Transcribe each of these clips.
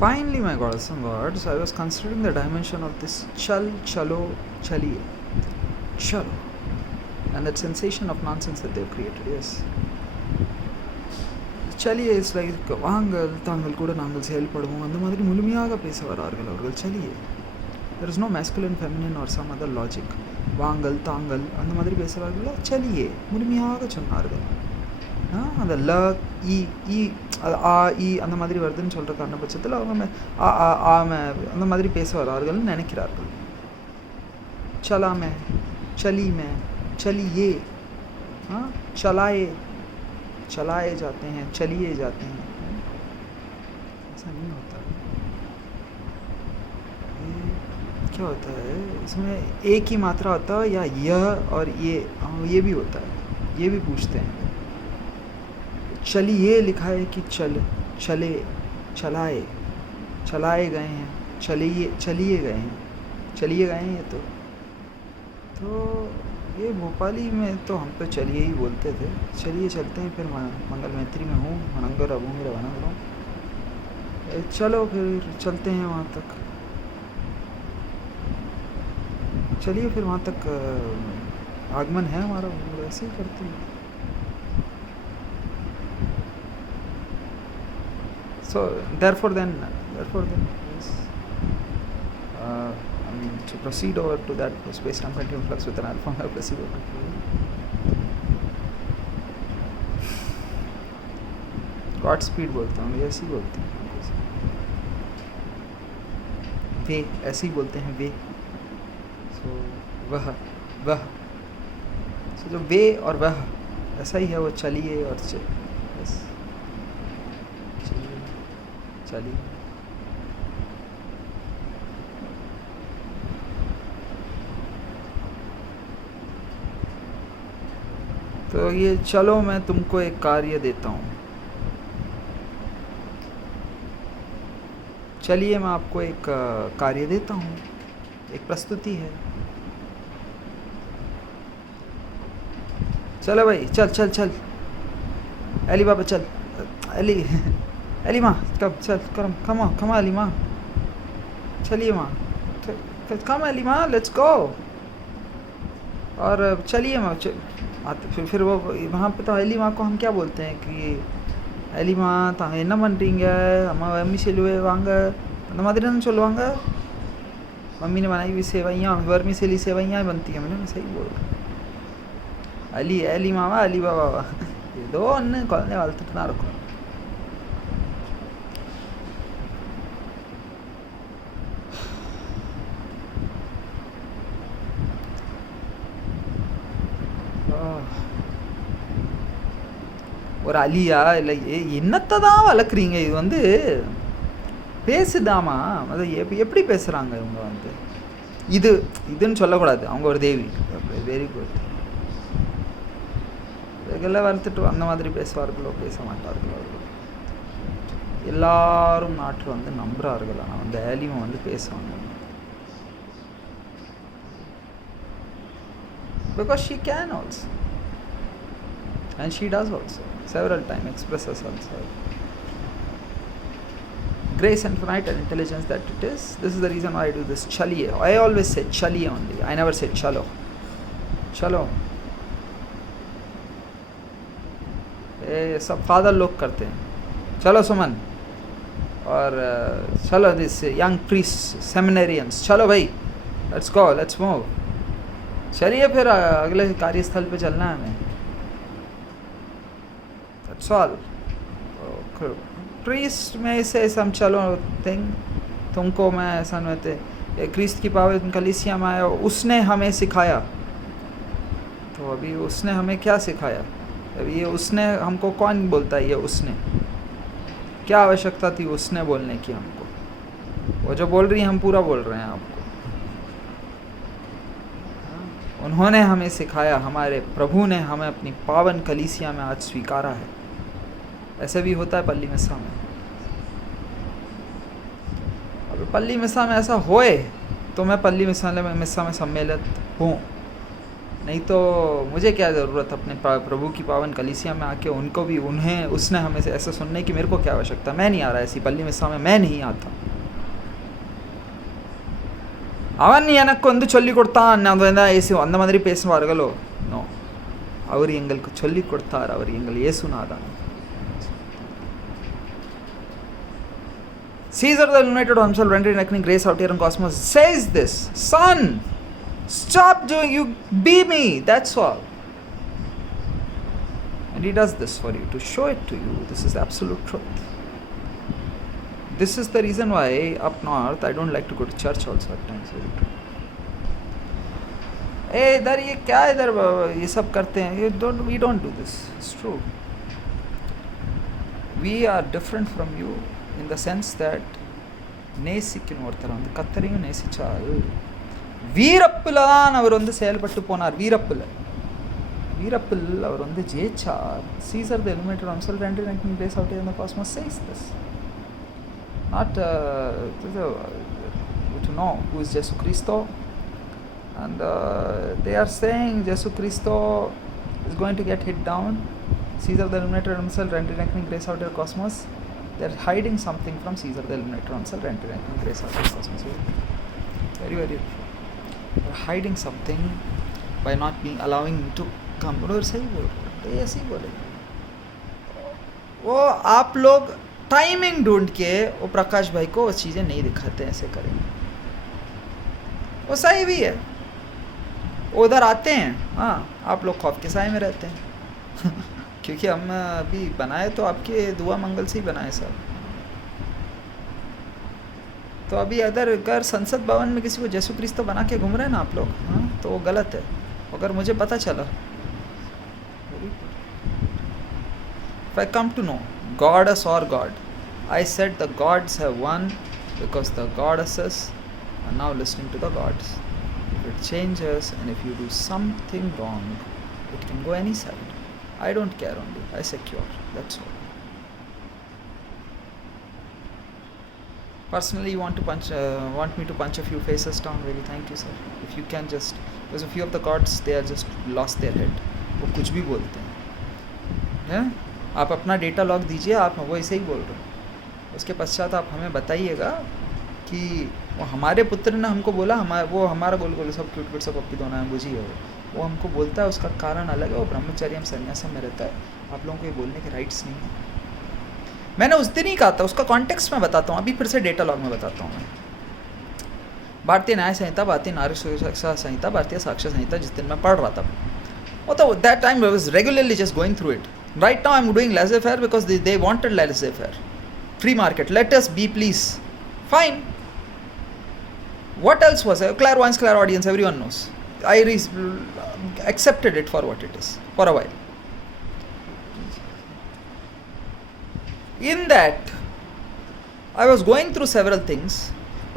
Finally, my goddess and gods, I was considering the dimension of this chalo, chaliye, chalo, and that sensation of nonsense that they've created. Yes, chaliye is like vaangal thangal kuda naangal செயல்படுவோம் அந்த மாதிரி முழுமையாக பேச வரார்கள் அவர்கள் chaliye. There is no masculine, feminine or some other logic. வாங்கல் தாங்கல் அந்த மாதிரி பேசுகிறார்களா chaliye முழுமையாக சொன்னார்கள். அந்த ல இ இ அது ஆ இ அந்த மாதிரி வருதுன்னு சொல்கிற காரண பட்சத்தில் அவங்க ஆமை அந்த மாதிரி பேச வரார்கள்னு நினைக்கிறார்கள். चलामे, चली में, चलिए, हाँ चलाए, चलाए जाते हैं, चलिए जाते हैं, ऐसा नहीं होता है. क्या होता है इसमें एक ही मात्रा होता है या यह और ये भी होता है, ये भी पूछते हैं. चलिए लिखा है कि चले, चलाए, चलाए गए हैं, चलिए गए हैं, चलिए गए हैं. तो ये भोपाली में तो हम तो चलिए ही बोलते थे. चलिए चलते हैं फिर मंगल मैत्री में हूँ मनंगर अबू में रवाना करूँ. चलो फिर चलते हैं वहाँ तक. चलिए फिर वहाँ तक आगमन है हमारा, ऐसे ही करते हैं. So therefore then yes, to proceed over to that space-time continuum flux with an alpha placebo. God speed बोलता हूँ, ऐसे ही बोलते हैं वे, ऐसे ही बोलते हैं वे. सो वह सो जो वे और वह ऐसा ही है, वो चलिए और चलिए. तो ये चलो मैं तुमको एक कार्य देता हूँ. चलिए मैं आपको एक कार्य देता हूँ, एक प्रस्तुति है. चलो भाई चल चल चल, अली बाबा चल, अली माँ कब चल, कम अली माँ, चलिए माँ, कम अली माँ, लेट्स गो. और चलिए माँ फिर वो वहाँ पे तो अली माँ को हम क्या बोलते हैं कि अली माँ तांगे என்ன பண்ணுறீங்க, அம்மா மம்மி சொல்லுவாங்க அந்த மாதிரி தான் சொல்லுவாங்க. मम्मी ने बनाई हुई सेवैयाँ, वर्मी सेली सेवैयाँ बनती हैं. मैंने सही बोल रहा. अली मामा अली बाबा ஏதோ ஒன்று குழந்தைய வளர்த்துட்டு தான் இருக்கும். ஒரு அலியா இல்லை என்னத்தை தான் வளர்க்குறீங்க, இது வந்து பேசுதாமா, அது எப்படி பேசுகிறாங்க இவங்க வந்து, இதுன்னு சொல்லக்கூடாது, அவங்க ஒரு தேவி. Very good. இதெல்லாம் வளர்த்துட்டு அந்த மாதிரி பேசுவார்களோ பேச மாட்டார்களோ, எல்லாரும் நாட்டில் வந்து நம்புகிறார்கள். ஆனால் அந்த ஏலியும் வந்து பேசுவாங்க. Because she can also, and she does also several times express herself. Grace, infinite and intelligence that it is. This is the reason why I do this chaliye. I always say chaliye only, I never say chalo. चलो ये सब father लोग करते हैं. चलो सुमन, और चलो this young priest सेमिनेरियंस, चलो भाई लेट्स गो, लेट्स मूव. चलिए फिर अगले कार्यस्थल पे चलना है हमें. That's all. प्रीस्ट में से हम चलो थिंग, तुमको मैं ऐसा कहते क्रिस्त की पावर कलीसिया में आया, उसने हमें सिखाया. तो अभी उसने हमें क्या सिखाया? अभी ये उसने हमको कौन बोलता है? ये उसने, क्या आवश्यकता थी उसने बोलने की हमको? वो जो बोल रही है हम पूरा बोल रहे हैं आपको. उन्होंने हमें सिखाया, हमारे प्रभु ने हमें अपनी पावन कलीसिया में आज स्वीकारा है. ऐसे भी होता है पल्ली मिस्सा में. अब पल्ली मिस्सा में ऐसा होए तो मैं पल्ली मिस्सा में सम्मिलित हूँ. नहीं तो मुझे क्या ज़रूरत अपने प्रभु की पावन कलीसिया में आके उनको भी उसने हमें से ऐसे सुनने की मेरे को क्या आवश्यकता। मैं नहीं आ रहा ऐसी पल्ली मिस्सा में, मैं नहीं आता. அவன் எனக்கு வந்து சொல்லி கொடுத்தான் அந்த மாதிரி பேசுவார்களோ? நோ, அவர் எங்களுக்கு சொல்லி கொடுத்தார். அவர் எங்கள் இயேசுநாதன். Caesar the Illuminated himself rendering reckoning grace out here in cosmos says this: son, stop doing, you be me, that's all. And he does this for you, to show it to you. This is absolute truth. This is the reason why up north I don't like to go to church also at times. Hey, इधर ये क्या इधर ये सब करते हैं? We don't do this. It's true. We are different from you in the sense that நேசிக்கணும் ஒருத்தர் வந்து கத்தரையும் நேசிச்சால் வீரப்பில் தான் அவர் வந்து செயல்பட்டு போனார். வீரப்பில் அவர் வந்து ஜெயிச்சார். Caesar the Illuminated himself rendering grace out here in the cosmos says this. Not to know who is Jesus Cristo, and they are saying Jesus Cristo is going to get hit down. Caesar the Illuminator himself rendering grace out of the cosmos. They are hiding something from Caesar the Illuminator himself rendering grace out of the cosmos. Very, very. They are hiding something by not being allowing to come. और सही बोल रहे, ऐसे ही बोले वो. आप लोग timing ढूंढ के वो प्रकाश भाई को वो चीज़ें नहीं दिखाते, ऐसे करेंगे. वो सही भी है, वो उधर आते हैं. हाँ, आप लोग खौफ के साए में रहते हैं क्योंकि हम अभी बनाए तो आपके दुआ मंगल से ही बनाए सब. तो अभी अगर संसद भवन में किसी को यीशु क्रिस्तो बना के घूम रहे हैं ना आप लोग, हाँ, तो वो गलत है. अगर मुझे पता चला, if I come to know goddess or god, I said the gods have won because the goddesses are now listening to the gods. If it changes and if you do something wrong, it can go any side. I don't care only, I secure, that's all. Personally, you want me to punch a few faces down? Really, thank you sir. If you can just, because a few of the gods, they are just lost their head. वो कुछ भी बोलते हैं. आप अपना data log दीजिए, आप वो ऐसे ही बोल रहे हो. उसके पश्चात आप हमें बताइएगा कि वो हमारे पुत्र ने हमको बोला, वो हमारा गोल सब क्यूट सब अपनी दोनों बुझी है. वो हमको बोलता है, उसका कारण अलग है. वो ब्रह्मचर्य संन्यासम में रहता है. आप लोगों को ये बोलने के राइट्स नहीं है. मैंने उस दिन ही कहा था, उसका कॉन्टेक्स्ट में बताता हूँ. अभी फिर से डेटा लॉग में बताता हूँ. मैं भारतीय न्याय संहिता, भारतीय नारी सुरक्षा संहिता, भारतीय साक्ष्य संहिता जिस दिन मैं पढ़ रहा था, वो तो that time I was regularly just going through it. Right now I'm doing laissez-faire because they wanted laissez-faire. Free market. Let us be, please. Fine. What else was there? Clairvoyance, clairaudience, everyone knows. I accepted it for what it is for a while. In that, I was going through several things.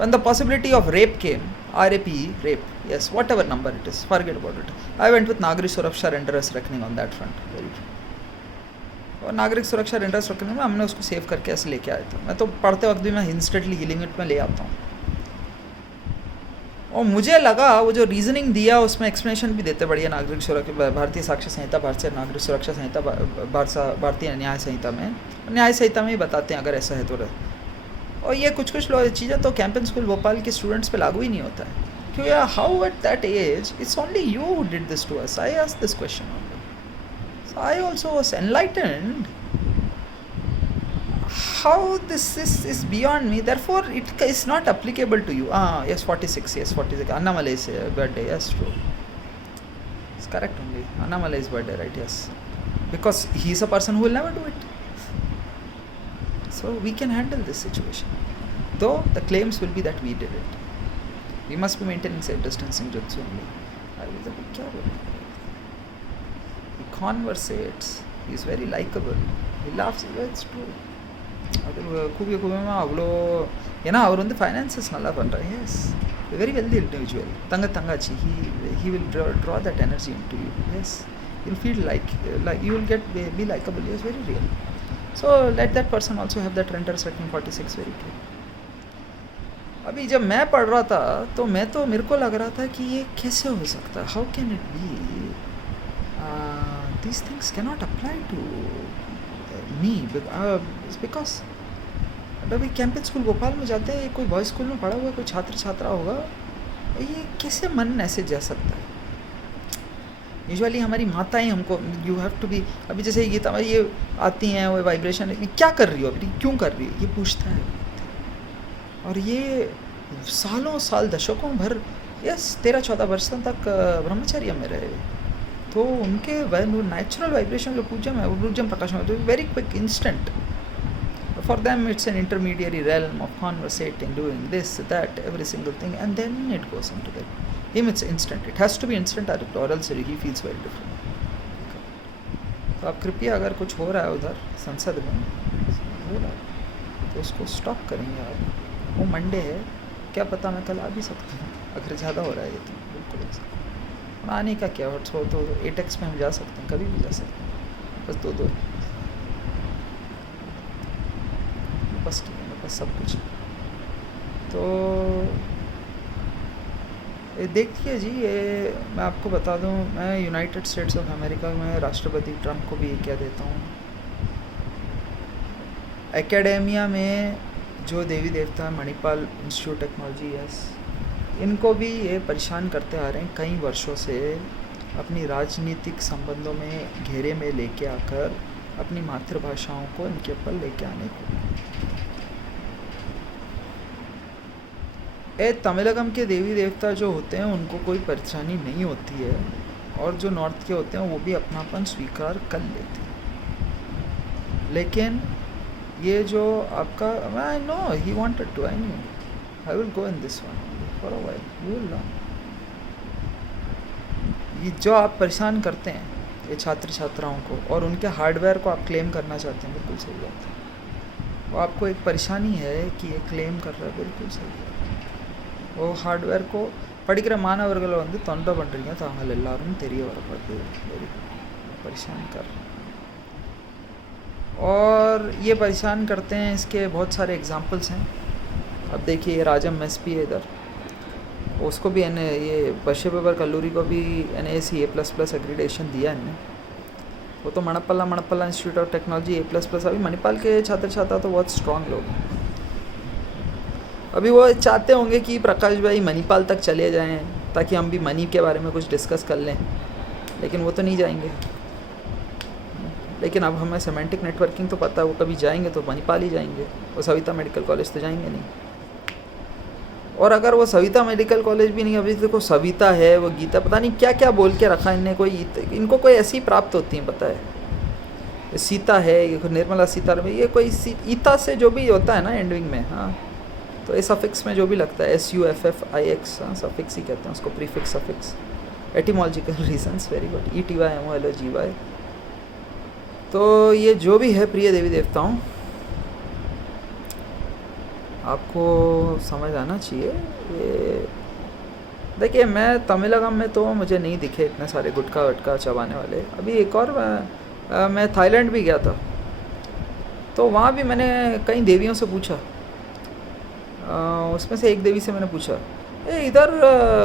When the possibility of rape came, RAPE, rape, yes, whatever number it is, forget about it. I went with Nagari Suraksha Renderers Reckoning on that front. Very true. और नागरिक सुरक्षा interest रखने में हमने उसको save करके ऐसे लेके आया था. मैं तो पढ़ते वक्त भी मैं इंस्टेंटली हीलिंग इट में ले आता हूँ. और मुझे लगा वो जो रीजनिंग दिया उसमें एक्सप्लेनेशन भी देते बढ़िया. नागरिक सुरक्षा, भारतीय साक्ष्य संहिता, भारतीय नागरिक सुरक्षा संहिता, भारतीय न्याय संहिता में ही बताते हैं अगर ऐसा है तो. और ये कुछ चीज़ें तो कैंपन स्कूल भोपाल के स्टूडेंट्स पे लागू ही नहीं होता है. क्योंकि how at that age it's only you who did this to us. I asked this question. I also was enlightened how this is beyond me, therefore it is not applicable to you. Yes, 46, Annamalai's birthday, yes, true, it's correct only. Annamalai's birthday, right? Yes, because he is a person who will never do it. So we can handle this situation, though the claims will be that we did it. We must be maintaining safe distancing jutsu only. Conversates, he is very likable, he laughs, it's true. அது கூவியமாக அவ்வளோ, ஏன்னா அவர் வந்து finances நல்லா பண்ணுறாரு. Yes, very wealthy individual. தங்கச்சி, he will draw that energy into you. Yes, you'll feel like you will be likable. Yes, very real. So let that person also have that render setting 46. very true. अभी जब मैं पढ़ रहा था तो मेरे को लग रहा था कि ये कैसे हो सकता है, how can it be these things cannot apply to me because अभी कैंपस स्कूल भोपाल में जाते हैं, कोई बॉयज़ स्कूल में पढ़ा हुआ कोई छात्र छात्रा होगा, ये कैसे मन ऐसे जा सकता है? यूजुअली हमारी माताएं हमको यू हैव टू बी, अभी जैसे गीता में ये आती हैं वो वाइब्रेशन, क्या कर रही हो अभी, क्यों कर रही हो, ये पूछता है। और ये सालों साल दशकों भर 13-14 वर्षों तक ब्रह्मचर्य में रहे, तो उनके नेचुरल वाइब्रेशन जो पूज्यम है वो पूज्यम प्रकाश में, तो very quick instant. For them it's an intermediary realm of conversating, doing this, that, every single thing, and then it goes into that. Him it's instant. It has to be instant or else he feels very different. तो आप कृपया अगर कुछ हो रहा है उधर संसद में हो रहा है तो उसको स्टॉप करेंगे आप। वो मंडे है, क्या पता मैं कल आ भी सकता हूँ अगर ज़्यादा हो रहा है ये, तो बिल्कुल ऐसा आने का क्या हो, तो 8x में हम जा सकते हैं, कभी भी जा सकते हैं, बस दो बस ठीक है, बस सब कुछ। तो ये देखिए जी, ये मैं आपको बता दूं, मैं यूनाइटेड स्टेट्स ऑफ अमेरिका में राष्ट्रपति ट्रम्प को भी ये कह देता हूँ, एकेडेमिया में जो देवी देवता है, मणिपाल इंस्टीट्यूट टेक्नोलॉजी, यस, इनको भी ये परेशान करते आ रहे हैं कई वर्षों से, अपनी राजनीतिक संबंधों में घेरे में लेके आकर अपनी मातृभाषाओं को इनके ऊपर लेके आने को। तमिलगम के देवी देवता जो होते हैं उनको कोई परेशानी नहीं होती है, और जो नॉर्थ के होते हैं वो भी अपनापन स्वीकार कर लेते हैं। लेकिन ये जो आपका, I know he wanted to, I know I will go in this one for a while, you will learn. ये जो आप परेशान करते हैं ये छात्र छात्राओं को और उनके हार्डवेयर को आप क्लेम करना चाहते हैं, बिल्कुल सही बात है। वो आपको एक परेशानी है कि ये क्लेम कर रहा है, बिल्कुल सही है। वो हार्डवेयर को படிக்கிற மாணவர்களை வந்து தொண்டை பண்ணுறீங்க, தாங்கள் எல்லாரும் தெரிய வரப்படுது, वेरी परेशान कर। और ये परेशान करते हैं, इसके बहुत सारे एग्जांपल्स हैं। अब देखिए ये राजम एसपी है इधर, उसको भी ये बशेबेबर कल्लूरी को भी NAC A++ एग्रीडेशन दिया इनने। वो तो मणप्पला इंस्टीट्यूट ऑफ टेक्नोलॉजी A++। अभी मणिपाल के छात्र छात्रा तो बहुत स्ट्रॉन्ग लोग हैं। अभी वो चाहते होंगे कि प्रकाश भाई मणिपाल तक चले जाएं ताकि हम भी मनी के बारे में कुछ डिस्कस कर लें, लेकिन वो तो नहीं जाएंगे। लेकिन अब हमें सेमेंटिक नेटवर्किंग तो पता है, वो कभी जाएंगे तो मणिपाल ही जाएंगे, वो सविता मेडिकल कॉलेज तो जाएंगे नहीं। और अगर वो सविता मेडिकल कॉलेज भी नहीं, अभी देखो सविता है, वो गीता, पता नहीं क्या क्या बोल के रखा इनने, इनको कोई ऐसी प्राप्त होती हैं, पता है, सीता है, ये निर्मला सीता, ये कोई ईता से जो भी होता है ना एंडिंग में, हाँ, तो ये सफिक्स में जो भी लगता है SUFFIX, हाँ, सफिक्स ही कहते हैं उसको, prefix suffix, etymological reasons, very good, ETYMOLOGY। तो ये जो भी है प्रिय देवी देवताओं, आपको समझ आना चाहिए। ये देखिए, मैं तमिलगम में तो मुझे नहीं दिखे इतने सारे गुटखा वटका चबाने वाले। अभी एक और मैं थाईलैंड भी गया था, तो वहाँ भी मैंने कई देवियों से पूछा, उसमें से एक देवी से मैंने पूछा, इधर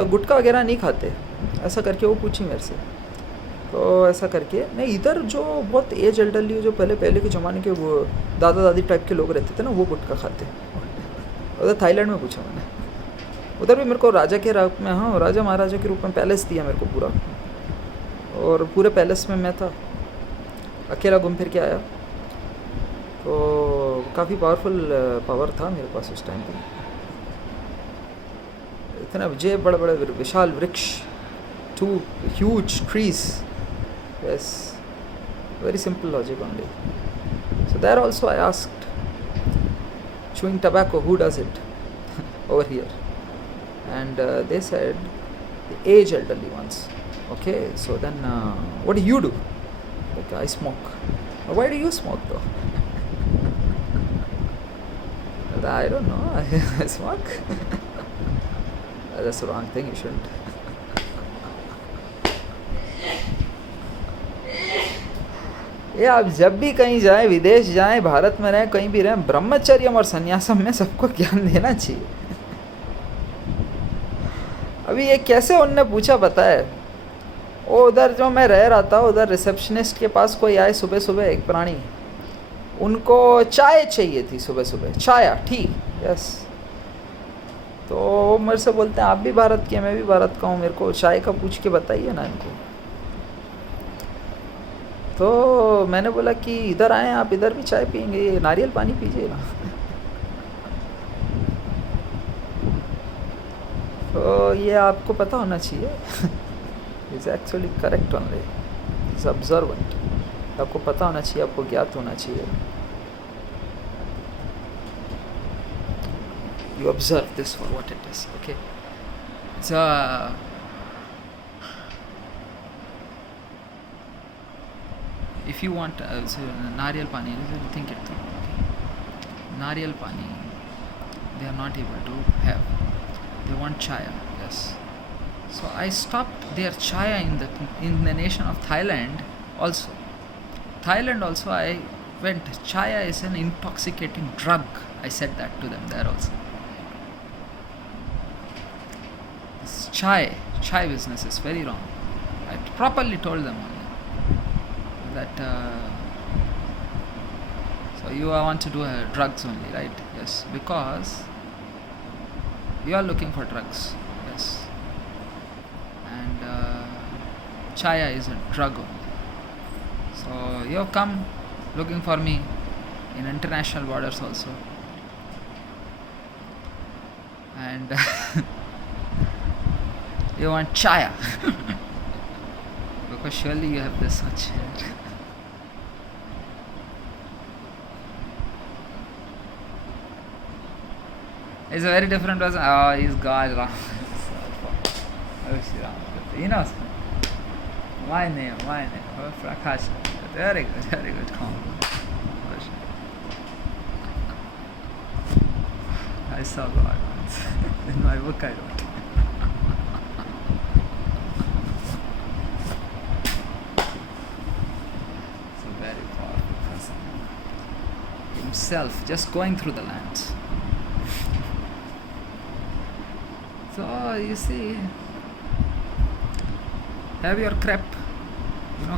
गुटखा वगैरह नहीं खाते, ऐसा करके वो पूछी मेरे से। तो ऐसा करके नहीं, इधर जो बहुत एज एल्डरली, जो पहले के ज़माने के वो दादा दादी टाइप के लोग रहते थे ना, वो गुटखा खाते। उधर थाईलैंड में पूछा मैंने, उधर भी मेरे को राजा के रूप में, हाँ, राजा महाराजा के रूप में पैलेस दिया मेरे को पूरा, और पूरे पैलेस में मैं था, अकेला घूम फिर के आया। तो काफ़ी पावरफुल पावर था मेरे पास उस टाइम पर। इतना विजय, बड़े बड़े विशाल वृक्ष, 2 huge trees, yes, very simple logic only. So there also I asked, chewing tobacco, who does it over here? And they said the age elderly ones. Okay, so then what do you do? Like, I smoke. Why do you smoke though? I don't know, I smoke. That's the wrong thing, you shouldn't. ये आप जब भी कहीं जाएं, विदेश जाएं, भारत में रहें, कहीं भी रहें, ब्रह्मचर्यम और संन्यासम में सबको ज्ञान देना चाहिए। अभी ये कैसे उनने पूछा पता है, वो उधर जो मैं रह रहा था उधर रिसेप्शनिस्ट के पास कोई आए सुबह सुबह, एक प्राणी, उनको चाय चाहिए थी सुबह सुबह, चाय टी, यस। तो वो मेरे से बोलते हैं आप भी भारत के, मैं भी भारत का हूँ, मेरे को चाय का पूछ के बताइए ना इनको। तो मैंने बोला कि इधर आए आप, इधर भी चाय पियेंगे, नारियल पानी पीजिए ना। तो ये आपको पता होना चाहिए, is actually correct only, is observant, आपको पता होना चाहिए, आपको ज्ञात होना चाहिए। You observe this for what it is, okay? So, if you want so nariyal pani, think it through. Nariyal pani, they are not able to have. They want chaya, yes. So I stopped their chaya in the nation of Thailand also. Thailand also I went. Chaya is an intoxicating drug. I said that to them there also. This chai business is very wrong. I properly told them only that. So you want to do drugs only, right? Yes, because you are looking for drugs, yes. And chaya is a drug only. So you have come looking for me in international borders also. And you want chaya. Because surely you have this much hair. It's a very different person. Oh, he's God, Ram. He knows. My name. Oh, Prakash. Very good. Calm. I saw God once. In my book I wrote. It's a very powerful person. Himself, just going through the lands. So you see, have your crepe,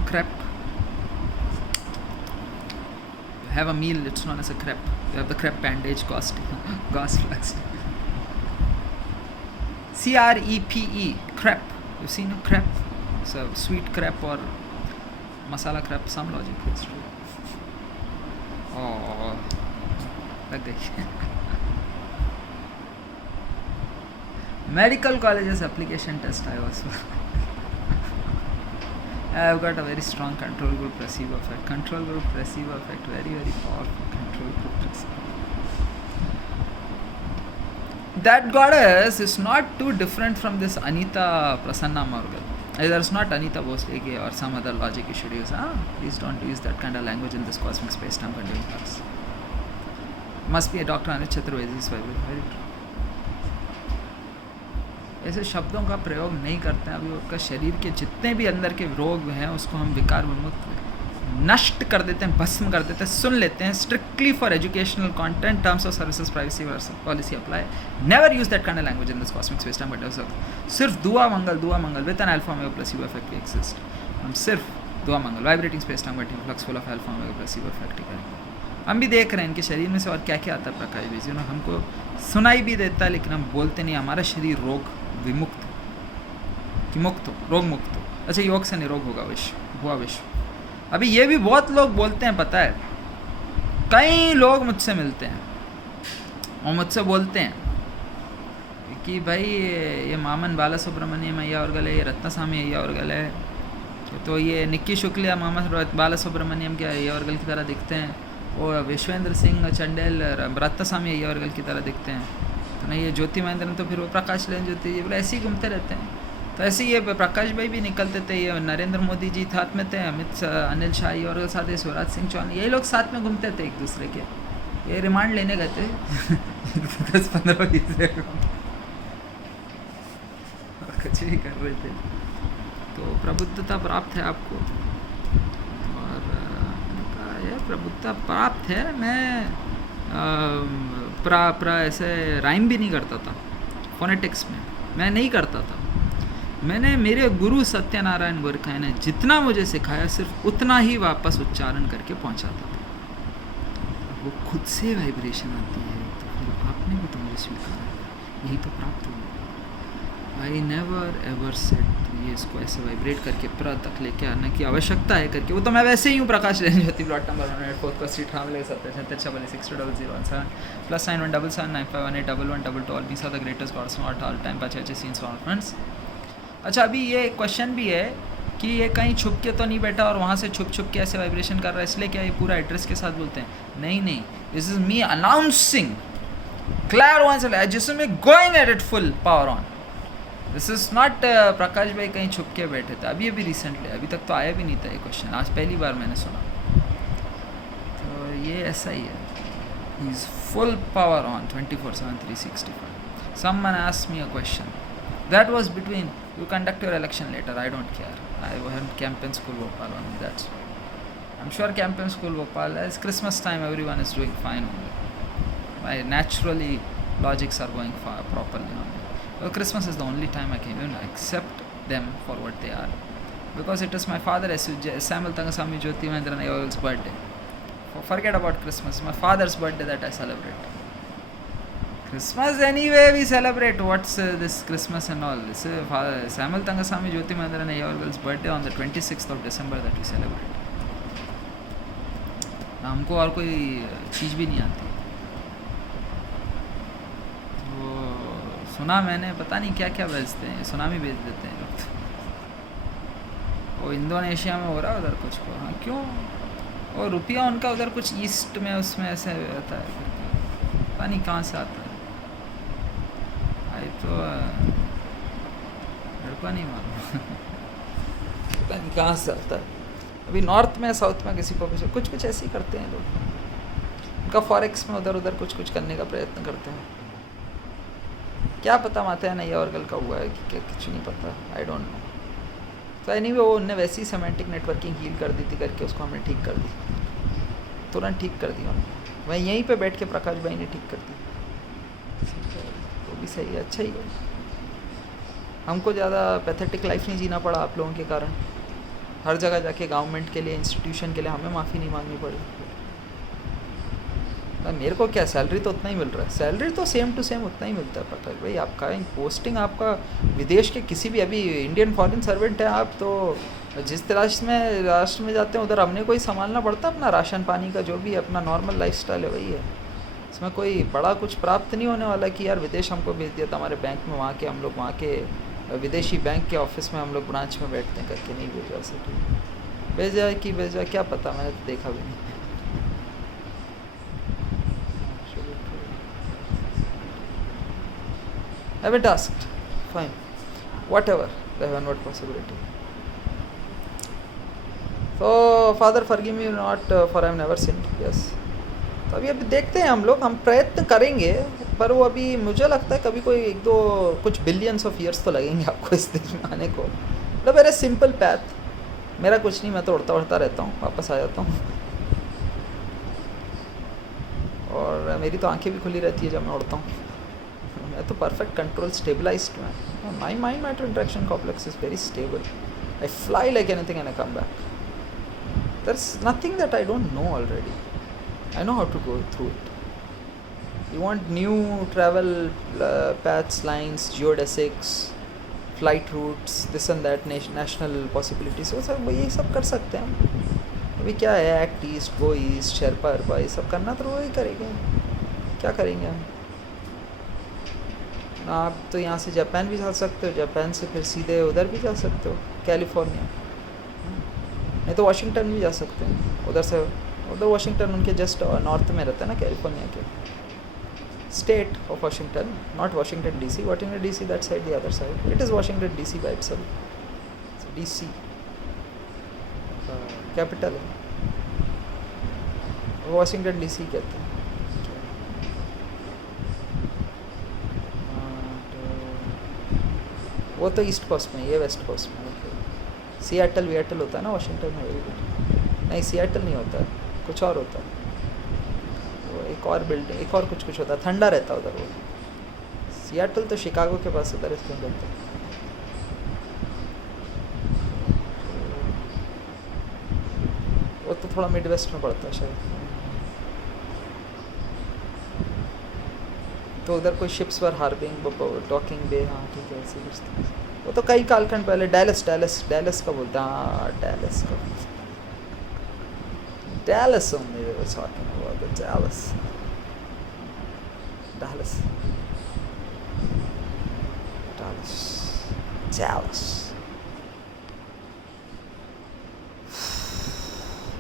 crepe. You have a meal, it's known as a crepe. You have the crepe bandage, gauze flax. CREPE, crepe. You've seen a crepe? It's a sweet crepe or masala crepe, some logic, it's true. Oh, lag gayi. Medical colleges application test I also. I've got a very strong control group placebo effect. Control group placebo effect, very powerful control group placebo. That goddess is not too different from this Anita Prasanna Morgan. There's not Anita Bosle or some other logic you should use. Please don't use that kind of language in this cosmic space-time continuum class. Must be a Dr. Anit Chaturvedi's Bible. Very true. ऐसे शब्दों का प्रयोग नहीं करते हैं। अभी उसका शरीर के जितने भी अंदर के रोग हैं उसको हम विकार विमुक्त नष्ट कर देते हैं, भस्म कर देते हैं, सुन लेते हैं। Strictly for educational content, terms of services, privacy policy apply. Never use that kind of language in this cosmic space time but सिर्फ दुआ मंगल with an alpha omega placebo effect exist. हम सिर्फ दुआ मंगल vibrating space time but flux full of alpha omega placebo effect करेंगे। हम भी देख रहे हैं इनके शरीर में से और क्या क्या आता है प्रकाश बीज, हमको सुनाई भी देता है लेकिन हम बोलते नहीं। हमारा शरीर रोग विमुक्त कि मुक्त हो, रोग मुक्त हो। अच्छा, योग से निरोग होगा विश्व। अभी ये भी बहुत लोग बोलते हैं, पता है, कई लोग मुझसे मिलते हैं और मुझसे बोलते हैं कि भाई ये मामन बाला सुब्रमण्यम अय्या और गले, ये रत्नास्वामी अय्या और गले, तो ये निक्की शुक्लिया मामन बाला सुब्रमण्यम के अय्या और गल की तरह दिखते हैं, और विश्वेंद्र सिंह चंडेल रत्नास्वामी अय्या और गल की तरह दिखते हैं। तो नहीं, ये ज्योति महेंद्रन तो फिर वो प्रकाश लेन ज्योति जी बोले ऐसे ही घूमते रहते हैं। तो ऐसे ही ये प्रकाश भाई भी निकलते थे, ये नरेंद्र मोदी जी साथ में थे, अनिल शाही और साथ ही शिवराज सिंह चौहान, यही लोग साथ में घूमते थे एक दूसरे के। ये रिमांड लेने गए थे 10-15 कुछ भी कर रहे थे। तो प्रबुद्धता प्राप्त है आपको, और यह प्रबुद्धता प्राप्त है। मैं ऐसे राइम भी नहीं करता था फोनेटिक्स में, मैं नहीं करता था। मैंने मेरे गुरु सत्यनारायण गोरखा ने जितना मुझे सिखाया सिर्फ उतना ही वापस उच्चारण करके पहुंचाता था। वो खुद से वाइब्रेशन आती है तो फिर आपने भी तो मुझे स्वीकारा है, यही तो प्राप्त हुआ। आई नेवर एवर सेट ये इसको ऐसे वाइब्रेट करके प्र तक लेके आने की आवश्यकता है करके, वो तो मैं वैसे ही हूँ। प्रकाश रेंज होती प्लॉट नंबर 104 को स्ट्रीट हामले 77 +9 ऑल मीस are the greatest gods of all time बचे सीन्स ऑल फ्रेंड्स। अच्छा, अभी ये क्वेश्चन भी है कि ये कहीं छुप के तो नहीं बैठा और वहाँ से छुप छुप के ऐसे वाइब्रेशन कर रहा है, इसलिए क्या ये पूरा एड्रेस के साथ बोलते हैं? नहीं नहीं, this is me announcing clear जिसमें going at it full power on. This is not Prakash भाई कहीं छुप के बैठे थे अभी रिसेंटली, अभी तक तो आया भी नहीं था ये क्वेश्चन, आज पहली बार मैंने सुना। तो ये ऐसा ही है, he is full power on 24/7 365। Someone asked me a question that was between you conduct your election later, I don't care, I was in campaign school Bhopal only, that's I'm sure campaign school Bhopal as Christmas time everyone is doing fine only, my naturally logics are going far properly only. Well, Christmas is the only time I can even accept them for what they are, because it is my father Samuel Tangasamy Jyoti Mahendra Nayaval's birthday. Forget about Christmas, my father's birthday that I celebrate. Christmas anyway we celebrate, what's this Christmas and all this? Samuel Tangasamy Jyoti Mahendra Nayaval's birthday on the 26th of December that we celebrate. हमको और कोई चीज़ भी नहीं आती। तो सुना मैंने, पता नहीं क्या क्या भेजते हैं, सुनामी भेज देते हैं लोग। वो इंडोनेशिया में हो रहा है उधर कुछ को, हाँ क्यों, और रुपया उनका उधर कुछ ईस्ट में उसमें ऐसे रहता है, पता नहीं कहाँ से आता है। तो लड़का नहीं मालूम पता नहीं कहाँ से आता है। अभी नॉर्थ में साउथ में किसी को भी कुछ ऐसे ही करते हैं लोग, उनका फॉरेक्स में उधर उधर कुछ करने का प्रयत्न करते हैं। क्या पता माता है नहीं और गल का हुआ है कि क्या, कुछ नहीं पता, आई डोंट नो। तो एनीवे वो उनने वैसी सेमेंटिक नेटवर्किंग हील कर दी थी करके उसको हमने ठीक कर दी, तुरंत ठीक कर दी उन्होंने। मैं यहीं पे बैठ के प्रकाश भाई ने ठीक कर दी, भी सही है, अच्छा ही है। हमको ज़्यादा पैथेटिक लाइफ नहीं जीना पड़ा आप लोगों के कारण। हर जगह जाके गवर्नमेंट के लिए, इंस्टीट्यूशन के लिए हमें माफ़ी नहीं मांगनी पड़ी। मेरे को क्या, सैलरी तो उतना ही मिल रहा है, सैलरी तो सेम टू सेम उतना ही मिलता है प्रकाश भाई। आपका पोस्टिंग आपका विदेश के किसी भी, अभी इंडियन फॉरेन सर्वेंट है आप, तो जिस राष्ट्र में जाते हैं उधर हमने कोई संभालना पड़ता है अपना राशन पानी का, जो भी अपना नॉर्मल लाइफ स्टाइल है वही है। इसमें कोई बड़ा कुछ प्राप्त नहीं होने वाला कि यार विदेश हमको भेज दिया था हमारे बैंक में, वहाँ के हम लोग वहाँ के विदेशी बैंक के ऑफिस में हम लोग ब्रांच में बैठते हैं करके नहीं भेजा सके। भेजा कि भेजा क्या पता, मैंने तो देखा भी नहीं। I haven't asked, fine, whatever, they have not possibility. So Father forgive me not for I have never sinned, yes. तो अभी देखते हैं हम लोग, हम प्रयत्न करेंगे, पर वो अभी मुझे लगता है कभी कोई 1-2 कुछ बिलियंस ऑफ ईयर्स तो लगेंगे आपको इस देश में आने को। मतलब वेरी सिंपल पैथ, मेरा कुछ नहीं, मैं तो उड़ता रहता हूँ, वापस आ जाता हूँ। और मेरी तो आंखें भी खुली रहती है जब मैं उड़ता हूँ। मैं तो परफेक्ट कंट्रोल स्टेबलाइज्ड में, my mind matter interaction complex is very stable, I fly like anything and I come back, there is nothing that I don't know already, I know how to go through it. You want new travel paths, lines, geodesics, flight routes, this and that, national possibilities, वो सब यही सब कर सकते हैं हम। अभी क्या है, एक्ट ईस्ट, गो ईस्ट, शेरपा अरपा, ये सब करना तो वही करेंगे, क्या करेंगे हम। आप तो यहाँ से जापान भी जा सकते हो, जापान से फिर सीधे उधर भी जा सकते हो कैलिफोर्निया, नहीं तो वाशिंगटन भी जा सकते हैं। उधर वाशिंगटन उनके जस्ट नॉर्थ में रहता है ना, कैलिफोर्निया के state of Washington, not Washington DC, Washington DC that side, the other side, it is Washington DC by itself, DC capital है, वाशिंगटन डीसी कहते हैं। वो तो ईस्ट कोस्ट में, ये वेस्ट कोस्ट में। सियाटल वियाटल होता है ना वाशिंगटन में, वेरी गुड। नहीं सियाटल नहीं होता है, कुछ और होता है, वो एक और बिल्डिंग, एक और कुछ होता है, ठंडा रहता है उधर। वो सियाटल तो शिकागो के पास उधर, इसमें रहता है। वो तो थोड़ा मिड वेस्ट में पड़ता है शायद, तो उधर कोई शिप्स वर हार्बिंग डॉकिंग बे, हाँ ठीक है ऐसे कुछ था। वो तो कई कालखंड पहले डैलस का बोलते हैं, हाँ डैलस का, Dallas only they were talking about the Dallas.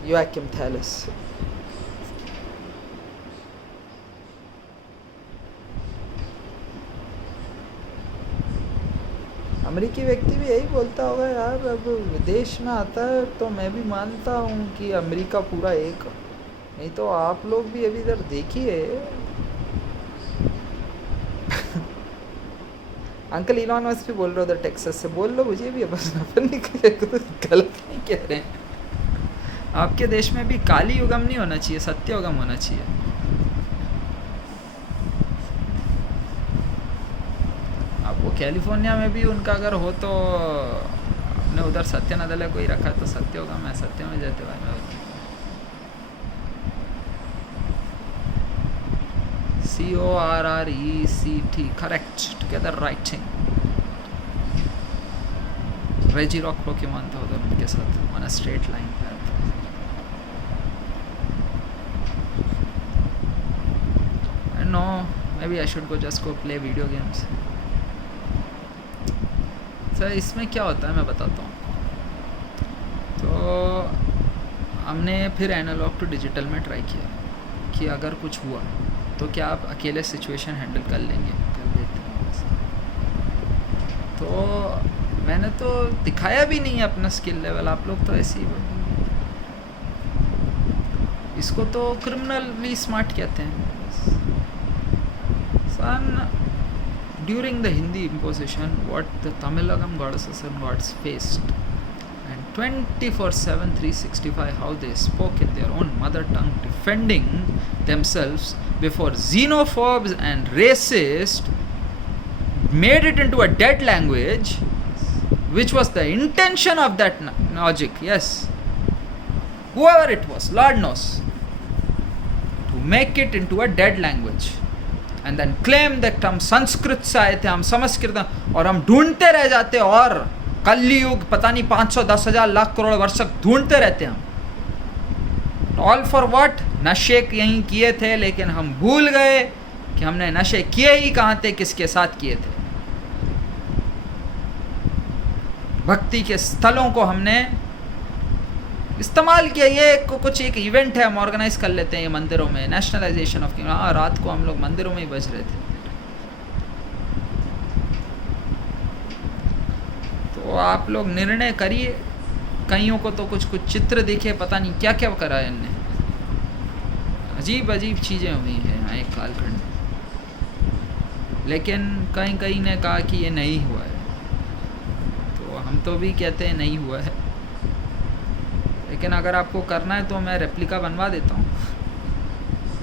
Joachim Thales. अमेरिकी व्यक्ति भी यही बोलता होगा यार, अब विदेश में आता है तो मैं भी मानता हूँ कि अमेरिका पूरा एक, नहीं तो आप लोग भी अभी इधर देखिए अंकल इलॉन मस्क भी बोल रहे उधर टेक्सास से, बोल लो मुझे भी, अपन नहीं गलत नहीं कह रहे हैं। आपके देश में भी काली युगम नहीं होना चाहिए, सत्य युगम होना चाहिए। अब वो कैलिफोर्निया में भी उनका अगर हो तो हमने उधर सत्य नदल कोई रखा तो सत्य युगम है, सत्य में जाते भाई। CORRECT correct, together writing. Regirock Pokemon था उधर उनके साथ ऑन अ स्ट्रेट लाइन पे। No, maybe I should go just go play video games. Sir इसमें क्या होता है मैं बताता हूँ। तो हमने फिर एनालॉग टू डिजिटल में ट्राई किया कि अगर कुछ हुआ तो क्या आप अकेले सिचुएशन हैंडल कर लेंगे, कर लेते हैं। तो मैंने तो दिखाया भी नहीं है अपना स्किल लेवल, आप लोग तो ऐसे ही, इसको तो क्रिमिनली स्मार्ट कहते हैं। Son, during the Hindi imposition, what the Tamilagam goddesses and gods faced, and 24/7, 365, how they spoke in their own mother tongue, defending themselves before xenophobes and racists, made it into a dead language, which was the intention of that logic. Yes, whoever it was, Lord knows, to make it into a dead language. And then claim that हम संस्कृत से आए थे, हम संस्कृत, और हम ढूंढते रह जाते, और कलयुग पता नहीं 500, 10,000, लाख, करोड़ वर्ष तक ढूंढते रहते हम। All for what? नशे यहीं किए थे, लेकिन हम भूल गए कि हमने नशे किए ही कहाँ थे, किसके साथ किए थे। भक्ति के स्थलों को हमने इस्तेमाल किया। ये कुछ एक इवेंट है, हम ऑर्गेनाइज कर लेते हैं ये मंदिरों में, नेशनलाइजेशन ऑफ किंग। हाँ, रात को हम लोग मंदिरों में ही बज रहे थे। तो आप लोग निर्णय करिए। कईयों को तो कुछ चित्र दिखे, पता नहीं क्या क्या करा है इनने, अजीब अजीब चीज़ें हुई हैं यहाँ एक कालखंड। लेकिन कहीं ने कहा कि ये नहीं हुआ है, तो हम तो भी कहते हैं नहीं हुआ है। लेकिन अगर आपको करना है तो मैं रेप्लिका बनवा देता हूँ,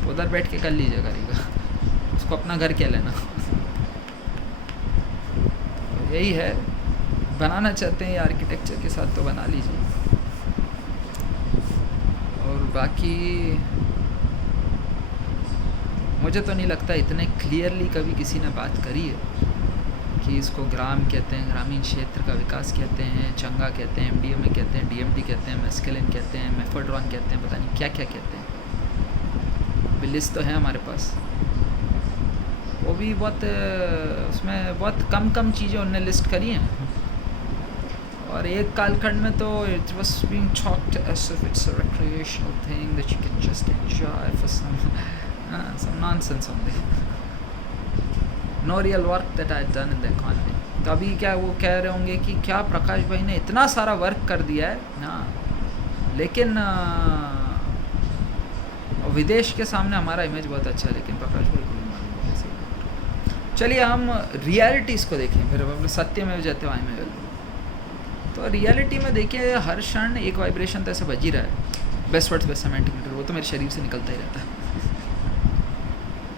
तो उधर बैठ के कर लीजिए करेगा, उसको अपना घर क्या लेना। तो यही है, बनाना चाहते हैं आर्किटेक्चर के साथ तो बना लीजिए। और बाकी मुझे तो नहीं लगता इतने क्लियरली कभी किसी ने बात करी है कि इसको ग्राम कहते हैं, ग्रामीण क्षेत्र का विकास कहते हैं, चंगा कहते हैं, MDMA कहते हैं, DMT कहते हैं, मेस्केलिन कहते हैं, मेफेड्रॉन कहते हैं, पता नहीं क्या क्या कहते हैं। लिस्ट तो है हमारे पास, वो भी बहुत, उसमें बहुत कम चीज़ें उनने लिस्ट करी हैं। और एक कालखंड में तो it was being talked as if it's a recreational thing that you can just enjoy for some nonsense only, no real work that I done in the economy. तो अभी क्या वो कह रहे होंगे कि क्या प्रकाश भाई ने इतना सारा वर्क कर दिया है, हाँ, लेकिन विदेश के सामने हमारा इमेज बहुत अच्छा है, लेकिन प्रकाश भाई को नहीं मालूम कैसे। चलिए हम रियलिटीज़ को देखें, फिर हम सत्य में जाते वाई में। तो रियलिटी में देखिए, हर क्षण एक वाइब्रेशन तो ऐसे बज ही रहा है, बेस्ट वर्ड्स बेस्ट सेमेंटिक, वो तो मेरे शरीर से निकलता ही रहता है।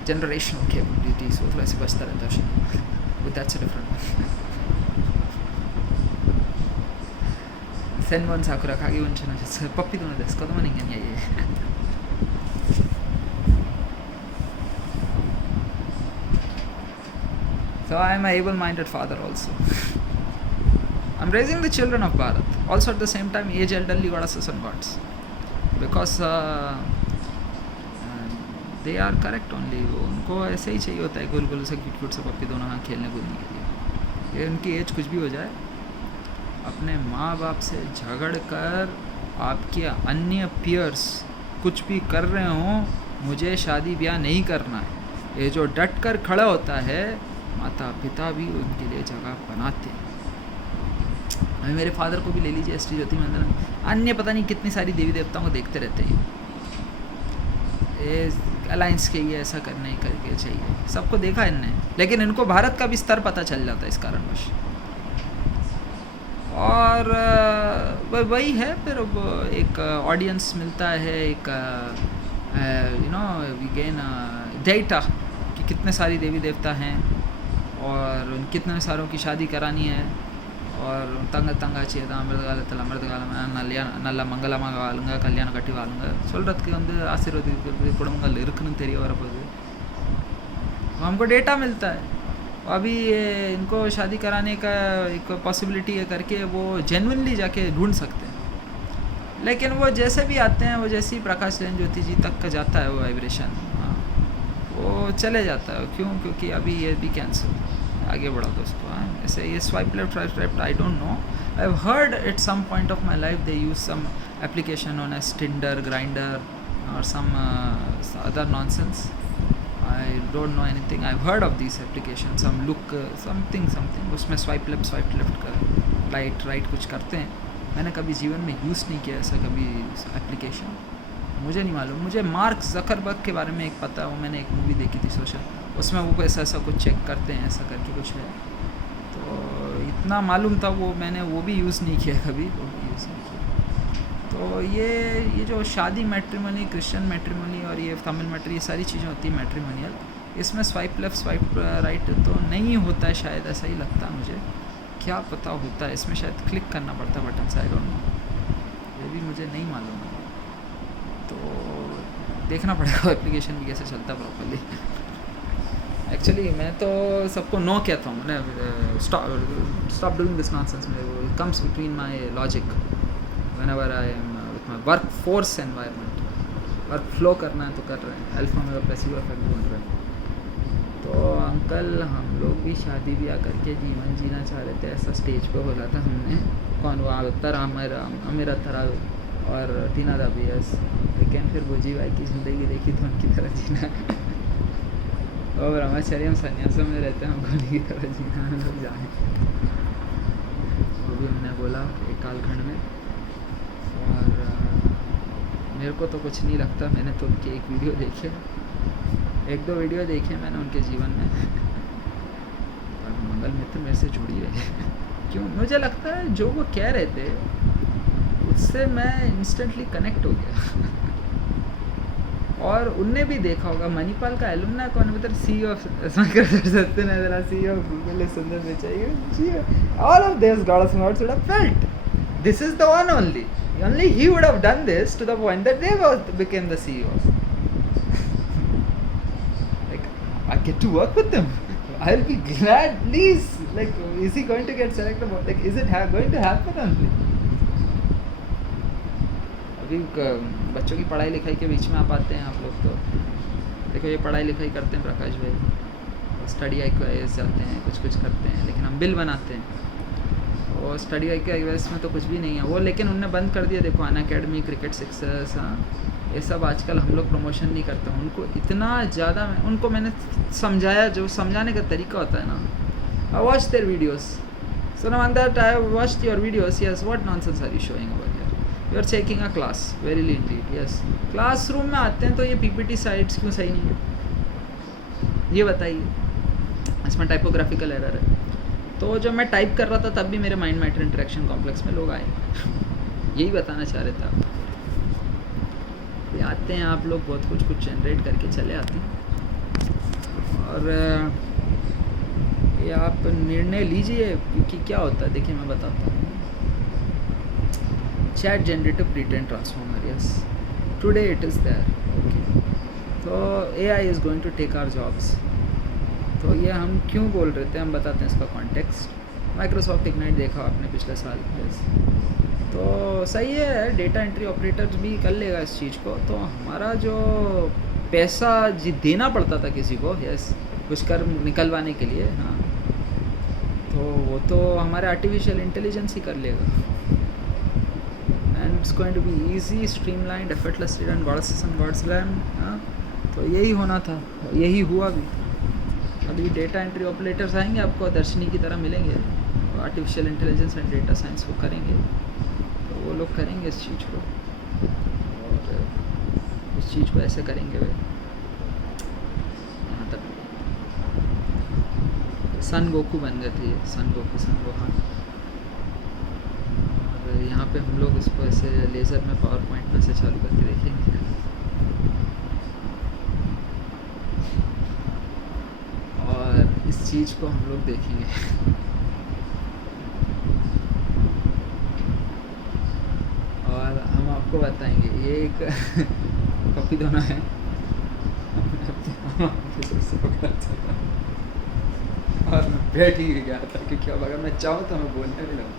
जनरेशनल कैपेबिलिटीज, वो तो ऐसे बचता रहता है, दैट्स अ डिफरेंट। सेनवन साकुरा कागे वंशना पप्पी दोनों देश कदम नहीं है ये So I am a able-minded father also. I'm raising the children of Bharat. Also at the same time, age elderly goddesses and gods, because they are correct only. उनको ऐसे ही चाहिए होता है गोल गोल से क्यूट क्यूट से पप्पी दोनों हाथ खेलने कूदने के लिए. ये उनकी एज कुछ भी हो जाए, अपने माँ बाप से झगड़ कर आपके अन्य पियर्स कुछ भी कर रहे हों, मुझे शादी ब्याह नहीं करना है, ये जो डट कर खड़ा होता है, माता पिता भी उनके लिए जगह बनाते हैं. अभी मेरे फादर को भी ले लीजिए, श्री ज्योति मंदिर, अन्य पता नहीं कितनी सारी देवी देवताओं को देखते रहते हैं. ये अलायंस के ये ऐसा करने करके चाहिए, सबको देखा इनने, लेकिन इनको भारत का भी स्तर पता चल जाता है इस कारणवश. और वही है, फिर एक ऑडियंस मिलता है, एक you know we gain data कि कितने सारी देवी देवता हैं और कितने सारों की शादी करानी है. और तंग तंगा चेदा अमृतकाल अमृतकाल நல்ல மங்களமாக வாழுங்க, கல்யாணம் கட்டி வாழுங்க சொல்கிறதுக்கு ஆசீர்வாद குடும்பங்கள் இருக்குன்னு தெரிய வரப்போகுது. हमको डेटा मिलता है. अभी इनको शादी कराने का एक पॉसिबिलिटी है करके वो जेन्युइनली जाके ढूंढ सकते हैं. लेकिन वो जैसे भी आते हैं, वो जैसे ही प्रकाश रेन ज्योति जी तक का जाता है वो वाइब्रेशन, वो चले जाता है. क्यों? क्योंकि अभी ये भी कैंसिल. आगे बढ़ा दोस्तों. ऐसे ये swipe left I don't know. I have heard at some point of my life they use some application on as Tinder, Grindr और some other nonsense. I don't know anything. I've heard of these applications. Some look something उसमें swipe left कर right कुछ करते हैं. मैंने कभी जीवन में यूज़ नहीं किया ऐसा कभी एप्लीकेशन, मुझे नहीं मालूम. मुझे मार्क ज़करबर्ग के बारे में एक पता है, वो मैंने एक मूवी देखी थी सोशल, उसमें वो ऐसा कुछ चेक करते हैं, ऐसा करके कुछ है, तो इतना मालूम था. वो मैंने वो भी यूज़ नहीं किया कभी, वो भी यूज़ नहीं किया. तो ये जो शादी मैट्रिमोनी, क्रिश्चियन मैट्रिमोनी और ये तमिल मैट्री, ये सारी चीज़ें होती है मैट्रिमोनियल, इसमें स्वाइप लेफ्ट स्वाइप राइट तो नहीं होता है शायद, ऐसा ही लगता है मुझे. क्या पता होता है इसमें, शायद क्लिक करना पड़ता है बटन से, आई डोंट नो, ये भी मुझे नहीं मालूम है. तो देखना पड़ेगा एप्लीकेशन भी कैसे चलता है प्रॉपरली. एक्चुअली मैं तो सबको नो कहता हूँ, मैंने stop doing this nonsense. It comes between my logic whenever I am with my workforce environment. Work flow करना है तो कर रहे हैं, अल्फा मेरा प्लेसिबो इफेक्ट ढूंढ रहे हैं. तो अंकल हम लोग भी शादी ब्याह करके जीवन जीना चाह रहे थे, ऐसा स्टेज पे बोला था हमने. कौन वो तरा मेरा तरा और टीना दा भी यस. लेकिन फिर बुझी भाई की ज़िंदगी देखी तो उनकी तरह जीना और ब्रह्मचर्य संन्यासों में रहते हैं, हमको उनकी तरह जीना हम लोग जाएँ. वो भी हमने बोला एक कालखंड में. और मेरे को तो कुछ नहीं लगता. मैंने तो उनके एक वीडियो देखे, एक दो वीडियो देखे मैंने उनके जीवन में, और मंगल मित्र मेरे से जुड़ी रही है. क्यों? मुझे लगता है जो वो कह रहे थे उससे मैं इंस्टेंटली कनेक्ट हो गया. और उनने भी देखा होगा, मणिपाल का एलुमना कौन मतलब CEO of Satyanarayan, CEO of Google Sundar Pichai, all of this god of not should have felt this is the one only he would have done this to the point that they became the CEOs. Like, I get to work with them, I'll be glad. Please, like, is he going to get selected? Like, is it going to happen only? अभी बच्चों की पढ़ाई लिखाई के बीच में आप आते हैं आप लोग. तो देखो ये पढ़ाई लिखाई करते हैं प्रकाश भाई, स्टडी आईक्यूआईएस जाते हैं, कुछ करते हैं, लेकिन हम बिल बनाते हैं. और स्टडी आईक्यूआईएस में तो कुछ भी नहीं है वो, लेकिन उनने बंद कर दिया. देखो अन अकेडमी, क्रिकेट सिक्सर्स, हाँ ये सब आजकल हम लोग प्रमोशन नहीं करते. उनको इतना ज़्यादा उनको मैंने समझाया, जो समझाने का तरीका होता है ना. I watch their videos, so know that I watched your videos. Yes, what nonsense are you showing over here? You are checking a class, very indeed. Yes, classroom में आते हैं तो ये PPT साइट्स क्यों सही नहीं है, ये बताइए. इसमें टाइपोग्राफिकल एरर है. तो जब मैं टाइप कर रहा था तब भी मेरे माइंड मैटर इंटरेक्शन कॉम्प्लेक्स में लोग आए. यही बताना चाह रहे थे आप. आते हैं आप लोग, बहुत कुछ जनरेट करके चले आते हैं. और ये आप निर्णय लीजिए, क्योंकि क्या होता है देखिए मैं बताता हूँ. chat generative pre-trained transformer, yes, today it is there. Okay, तो AI is going to take our jobs. तो ये हम क्यों बोल रहे थे, हम बताते हैं इसका कॉन्टेक्स्ट। माइक्रोसॉफ्ट इग्नाइट देखा आपने पिछले साल, यस, तो सही है, डेटा एंट्री ऑपरेटर्स भी कर लेगा इस चीज़ को। तो हमारा जो पैसा जी देना पड़ता था किसी को, यस, कुछ कर निकलवाने के लिए, हाँ, तो वो तो हमारे आर्टिफिशियल इंटेलिजेंस ही कर लेगा। And it's going to be easy, streamlined, effortlessly done, gods and gods land. हाँ, तो यही होना था, यही हुआ भी। अभी डेटा एंट्री ऑपरेटर्स आएंगे, आपको दर्शनी की तरह मिलेंगे, artificial intelligence and data science को करेंगे, तो वो लोग करेंगे इस चीज़ को, और इस चीज़ को ऐसे करेंगे वे। यहाँ तक सन गोकू बन गए थे, सन गोकू, सन गोहान। और यहाँ पे हम लोग इसको ऐसे लेज़र में पावर पॉइंट में से चालू करके देखेंगे। और इस चीज़ को हम लोग देखेंगे। और हम आपको बताएंगे, ये एक कॉपी दोना है, और मैं बैठ ही गया था, क्योंकि अब अगर मैं चाहूँ तो मैं बोलने भी लगूँ।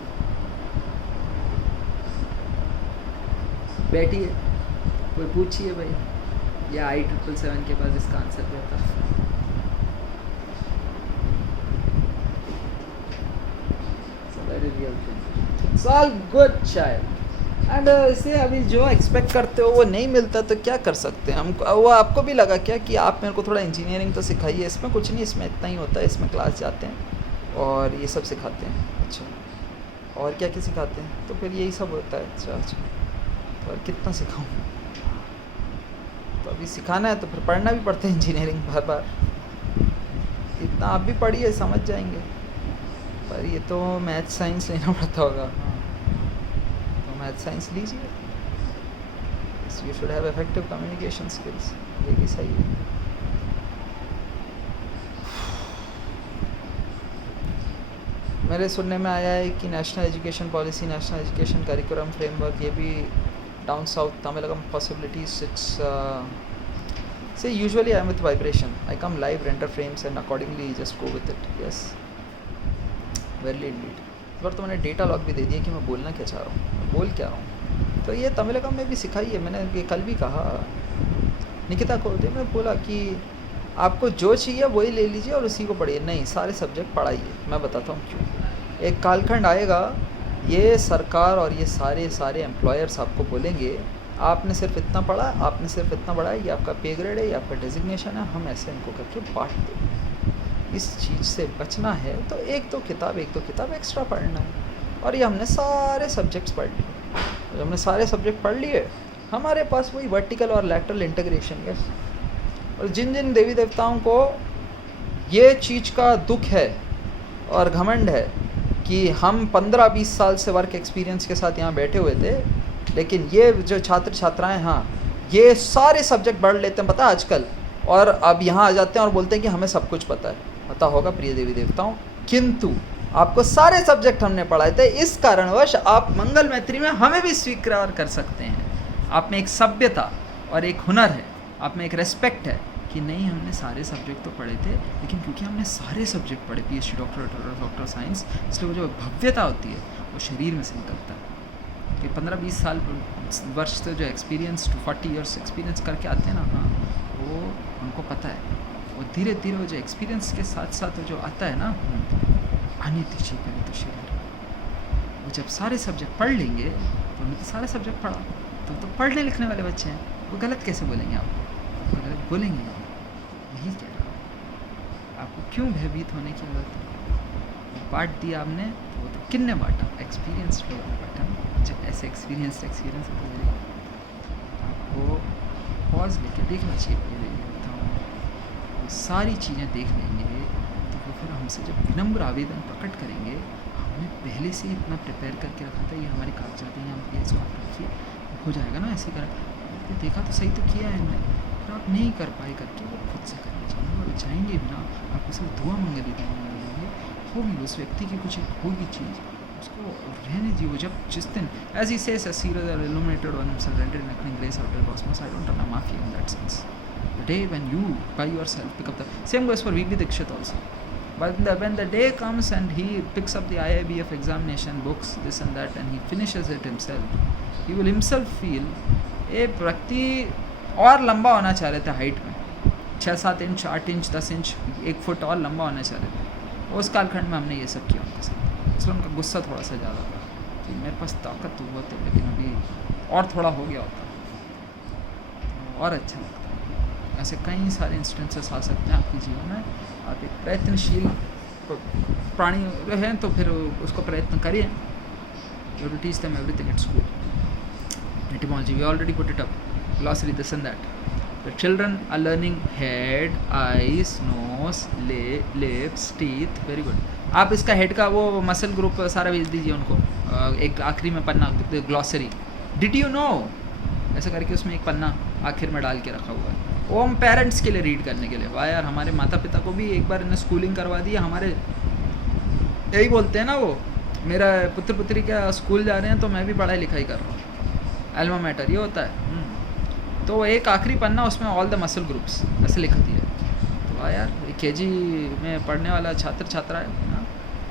बैठिए, कोई पूछिए भाई, या I777 के पास इसका आंसर रहता। Very real thing, it's all good child. And इसे अभी जो एक्सपेक्ट करते हो वो नहीं मिलता, तो क्या कर सकते हैं हम। वो आपको भी लगा क्या कि आप मेरे को थोड़ा इंजीनियरिंग तो सिखाइए, इसमें कुछ नहीं, इसमें इतना ही होता है, इसमें क्लास जाते हैं और ये सब सिखाते हैं। अच्छा, और क्या क्या सिखाते हैं, तो फिर यही सब होता है। अच्छा अच्छा, तो और कितना सिखाऊँ, तो अभी सिखाना है तो फिर पढ़ना भी पड़ता है इंजीनियरिंग बार बार। इतना आप भी पढ़िए, समझ जाएंगे, पर ये तो मैथ साइंस लेना पड़ता होगा। मैथ साइंस लीजिए, you should have effective communication skills, ये भी सही है। मेरे सुनने में आया है कि national education policy, national education curriculum framework, ये भी down south Tamilakam possibilities. It's say usually I am with vibration, I come live, render frames and accordingly just go with it. Yes, very indeed. इस बार तो मैंने data log भी दे दिया कि मैं बोलना क्या चाह रहा हूँ, मैं बोल क्या रहा हूँ। तो ये तमिलकम में भी सिखाई है मैंने, ये कल भी कहा निकिता को, मैं बोला कि आपको जो चाहिए वही ले लीजिए और उसी को पढ़िए, नहीं सारे सब्जेक्ट पढ़ाइए। मैं बताता हूँ क्यों। एक कालखंड आएगा, ये सरकार और ये सारे एम्प्लॉयर्स आपको बोलेंगे आपने सिर्फ इतना पढ़ा, आपने सिर्फ इतना पढ़ा है, ये आपका पे ग्रेड है, ये आपका डेजिग्नेशन है, हम ऐसे इनको करके बांट दें। इस चीज़ से बचना है तो एक दो किताब एक्स्ट्रा पढ़ना है। और ये हमने सारे सब्जेक्ट्स पढ़ लिए, जब हमने सारे सब्जेक्ट पढ़ लिए, हमारे पास वही वर्टिकल और लैटरल इंटीग्रेशन। यस, और जिन जिन देवी देवताओं को ये चीज़ का दुख है और घमंड है कि हम 15-20 साल से वर्क एक्सपीरियंस के साथ यहाँ बैठे हुए थे, लेकिन ये जो छात्र छात्राएँ, हाँ, ये सारे सब्जेक्ट पढ़ लेते हैं, पता है आजकल, और अब यहाँ आ जाते हैं और बोलते हैं कि हमें सब कुछ पता है। पता होगा प्रिय देवी देवताओं, किंतु आपको सारे सब्जेक्ट हमने पढ़ाए थे, इस कारणवश आप मंगल मैत्री में हमें भी स्वीकार कर सकते हैं। आप में एक सभ्यता और एक हुनर है, आप में एक रेस्पेक्ट है कि नहीं हमने सारे सब्जेक्ट तो पढ़े थे, लेकिन क्योंकि हमने सारे सब्जेक्ट पढ़े, PhD, डॉक्टर साइंस, इसलिए वो जो भव्यता होती है वो शरीर में से निकलता है। कि 15-20 साल वर्ष से जो एक्सपीरियंस, 40 ईयर्स एक्सपीरियंस करके आते हैं ना, हाँ, वो उनको पता है। और धीरे धीरे वो जो एक्सपीरियंस के साथ साथ वो जो आता है ना, अनिति करें तो शरीर, वो जब सारे सब्जेक्ट पढ़ लेंगे, तो उन्होंने तो सारे सब्जेक्ट पढ़ा, तो पढ़ने लिखने वाले बच्चे हैं, वो गलत कैसे बोलेंगे आपको, गलत बोलेंगे। यही कह रहा हूँ, आपको क्यों भयभीत होने की जरूरत है। बांट दिया आपने, तो वो तो किन्ने बांटा, एक्सपीरियंस लोगों ने बांटा। जब ऐसे एक्सपीरियंस आपको पॉज लेके देखना चाहिए, सारी चीज़ें देख लेंगे, तो वो फिर हमसे जब विनम्र आवेदन प्रकट करेंगे, हमने पहले से इतना प्रिपेयर करके रखा था, ये हमारे कागजात हैं, हम ये सॉल्व रखिए, हो जाएगा ना ऐसे कर। आपने देखा तो सही तो किया है हमने, फिर आप नहीं कर पाए करके वो खुद से करना चाहिए। और जाएंगे भी ना, आपको सिर्फ दुआ मंगेंगे, होगी उस व्यक्ति की कुछ एक होगी चीज़, उसको रहने दीजिए. वो जब जिस दिन as he says, as Caesar illuminated one himself rendered in acting grace out of the cosmos, I don't run a mafia in that sense. The day when you by yourself pick up the same goes for V.B. Dikshit also. But when the day comes and he picks up the IIBF examination books, this and that, and he finishes it himself, he will himself feel ए व्यक्ति और लंबा होना चाह रहे थे height में, 6-7 inch, 8 inch, 10 inch, 1 foot और लंबा होना चाह रहे थे. उस कालखंड में हमने ये सब किया उनके साथ, इसलिए उनका गुस्सा थोड़ा सा ज़्यादा था कि मेरे पास ताकत तो बहुत है लेकिन अभी और थोड़ा हो गया होता और अच्छा लगता है. ऐसे कई सारे इंस्टेंसेस आ सकते हैं आपके जीवन में. आप एक प्रयत्नशील प्राणी हैं तो फिर उसको प्रयत्न करिए. You to teach them everything at school. Etymology, we already put it up. Glossary, this and that. The children are learning head, eyes, nose, lips, teeth. Very good. आप इसका हेड का वो मसल ग्रुप सारा भेज दीजिए उनको. एक आखिरी में पन्ना ग्लॉसरी. डिड यू नो ऐसा करके उसमें एक पन्ना आखिर में डाल के रखा हुआ है. वो हम पेरेंट्स के लिए रीड करने के लिए. वाह यार, हमारे माता पिता को भी एक बार इन्हें स्कूलिंग करवा दी. हमारे यही बोलते हैं ना, वो मेरा पुत्र पुत्री क्या स्कूल जा रहे हैं तो मैं भी पढ़ाई लिखाई कर रहा हूँ. एल्मा मैटर ये होता है. तो एक आखिरी पन्ना उसमें ऑल द मसल ग्रुप्स ऐसे लिख दिया. तो वाह यार, KG में पढ़ने वाला छात्र छात्रा है ना,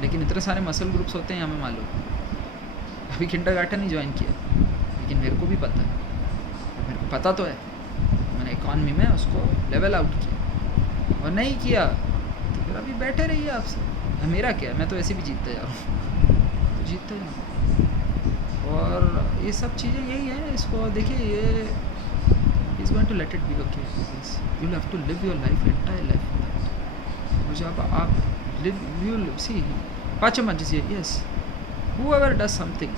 लेकिन इतने सारे मसल ग्रुप्स होते हैं हमें मालूम. अभी किंडरगार्टन ही ज्वाइन किया लेकिन मेरे को भी पता है. मेरे को पता तो है, मैंने इकॉनमी में उसको लेवल आउट किया. और नहीं किया तो फिर अभी बैठे रहिए आपसे. मेरा क्या है, मैं तो ऐसे भी जीतते जा रहा हूँ. तो जीतते जाऊँ. और ये सब चीज़ें यही हैं. इसको देखिए, ये is going to let it be okay. You have to live your life, entire life. और जब आप लिव यू सी पाचमजी, yes, whoever does something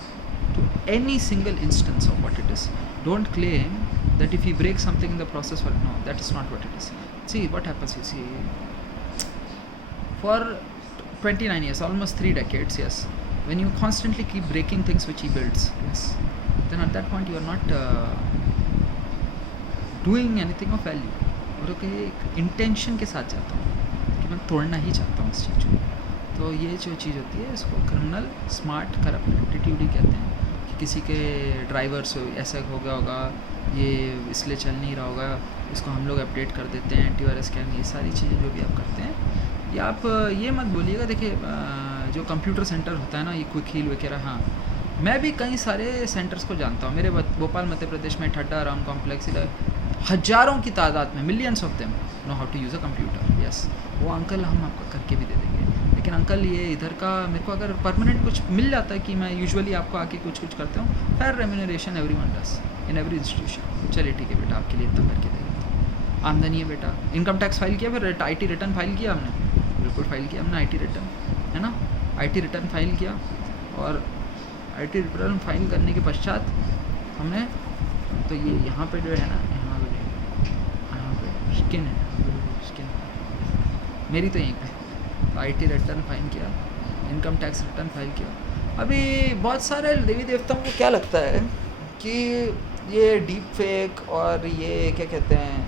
to any single instance of what it is, don't claim that if he breaks something in the process, well, no, that is not what it is. See what happens, you see, for 29 years, almost 3 decades, yes, when you constantly keep breaking things which he builds, yes, then at that point you are not doing anything of value. और एक intention के साथ जाता हूँ कि मैं तोड़ना ही चाहता हूँ इस चीज़ को. तो ये जो चीज़ होती है इसको क्रिमिनल स्मार्ट करप्ट एटीट्यूड ही कहते हैं. कि किसी के ड्राइवर से ऐसा हो गया होगा, ये इसलिए चल नहीं रहा होगा, इसको हम लोग अपडेट कर देते हैं, एंटीवायरस स्कैन, ये सारी चीज़ें जो भी आप करते हैं, या आप ये मत बोलिएगा. देखिए, जो कंप्यूटर सेंटर होता है ना, ये क्विक हील वगैरह, हाँ, मैं भी कई सारे सेंटर्स को जानता हूँ. मेरे भोपाल मध्य प्रदेश में ठड्डा राम कॉम्प्लेक्स, हज़ारों की तादाद में, millions of them know how to use a computer. Yes, वो अंकल हम आपको करके भी दे देंगे. लेकिन अंकल, ये इधर का मेरे को अगर परमानेंट कुछ मिल जाता है कि मैं यूजुअली आपको आके कुछ करता हूँ, fair remuneration everyone does in every institution. चलिए ठीक है बेटा, आपके लिए इतना करके दे देता हूँ. आमदनी है बेटा, इनकम टैक्स फाइल किया, फिर IT रिटर्न फाइल किया हमने, बिल्कुल फाइल किया हमने IT रिटर्न, है ना. IT रिटर्न फाइल किया, और IT रिटर्न फाइल करने के पश्चात हमने तो ये यहाँ पे जो है ना, यहाँ पे स्किन है, स्किन मेरी तो यहीं पे. तो IT रिटर्न फाइल किया, इनकम टैक्स रिटर्न फाइल किया. अभी बहुत सारे देवी देवताओं को क्या लगता है कि ये डीप फेक और ये क्या कहते हैं,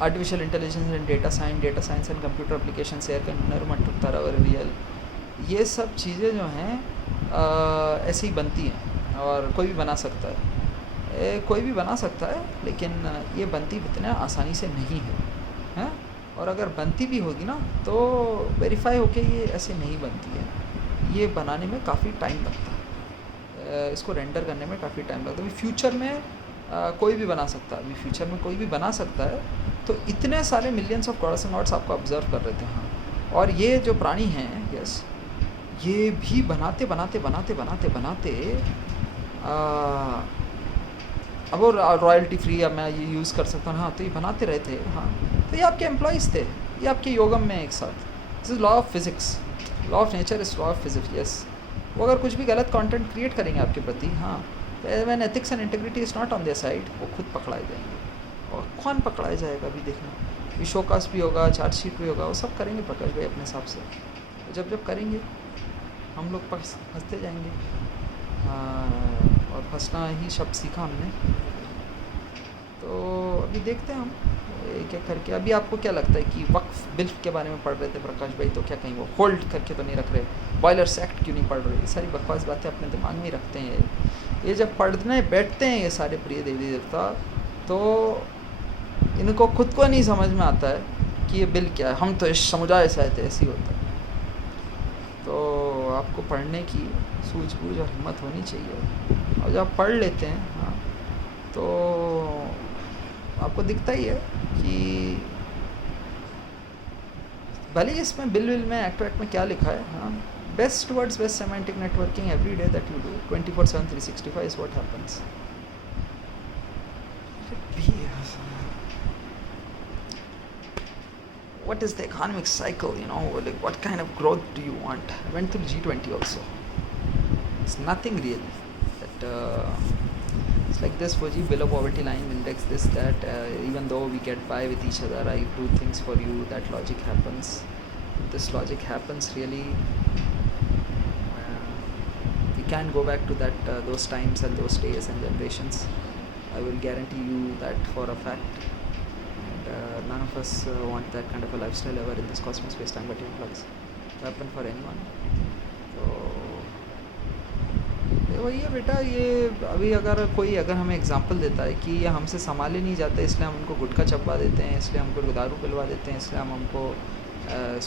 artificial intelligence and data science and computer application share container मटुतारा और रियल, ये सब चीज़ें जो हैं ऐसे ही बनती हैं और कोई भी बना सकता है. कोई भी बना सकता है, लेकिन ये बनती इतना आसानी से नहीं है. और अगर बनती भी होगी ना तो वेरीफाई होके ये ऐसे नहीं बनती है. ये बनाने में काफ़ी टाइम लगता है, इसको रेंडर करने में काफ़ी टाइम लगता है. अभी फ्यूचर में कोई भी बना सकता है, अभी फ्यूचर में कोई भी बना सकता है. तो इतने सारे millions of gods and gods आपको ऑब्जर्व कर रहे थे. हाँ, और ये जो प्राणी हैं, यस, ये भी बनाते अब वो रॉयल्टी फ्री, अब मैं ये यूज़ कर सकता हूँ. हाँ, तो ये बनाते रहे थे. हाँ, तो ये आपके एम्प्लॉइज़ थे, ये आपके योगम में एक साथ. This is law of physics, law of nature is law of physics. Yes, वो अगर कुछ भी गलत कंटेंट क्रिएट करेंगे आपके प्रति, हाँ, तो when ethics and integrity is not on their side, वो खुद पकड़ाए जाएंगे. और कौन पकड़ाया जाएगा अभी देखना. अभी शोकास भी होगा, चार्जशीट भी होगा, वो सब करेंगे प्रकाश भाई अपने हिसाब से. तो जब करेंगे हम लोग फंसते जाएंगे. और फंसना ही शब्द सीखा हमने. तो अभी देखते हैं हम एक एक करके। अभी आपको क्या लगता है कि वक्फ बिल के बारे में पढ़ रहे थे प्रकाश भाई, तो क्या कहीं वो होल्ड करके तो नहीं रख रहे, बॉयलर्स एक्ट क्यों नहीं पढ़ रहे, ये सारी बकवास बातें अपने दिमाग में ही रखते हैं। ये जब पढ़ने बैठते हैं ये सारे प्रिय देवी देवता, तो इनको खुद को नहीं समझ में आता है कि ये बिल क्या है। हम तो इस समुदाय से आए थे, ऐसे ही होता है। तो आपको पढ़ने की सूझबूझ और हिम्मत होनी चाहिए, और जब पढ़ लेते हैं हाँ, तो आपको दिखता ही है कि भले ही इसमें बिल विल में एक्ट वैक्ट में क्या लिखा है, हाँ, best towards best semantic networking every day that you do 24/7 365 is what happens. What is the economic cycle, you know, like what kind of growth do you want? I went through G20 also. It's nothing really. It's like this, Fuji, below poverty line index, this, that, even though we get by with each other, I do things for you, that logic happens. This logic happens really, we can't go back to that those times and those days and generations. I will guarantee you that for a fact. None of us want that kind of a lifestyle ever in this cosmos, space, time, but plugs to happen for anyone. तो ये वही है बेटा। ये अभी अगर हमें example देता है कि ये हमसे संभाले नहीं जाते, इसलिए हम उनको गुटखा चबवा देते हैं, इसलिए हमको दारू पिलवा देते हैं, इसलिए हम हमको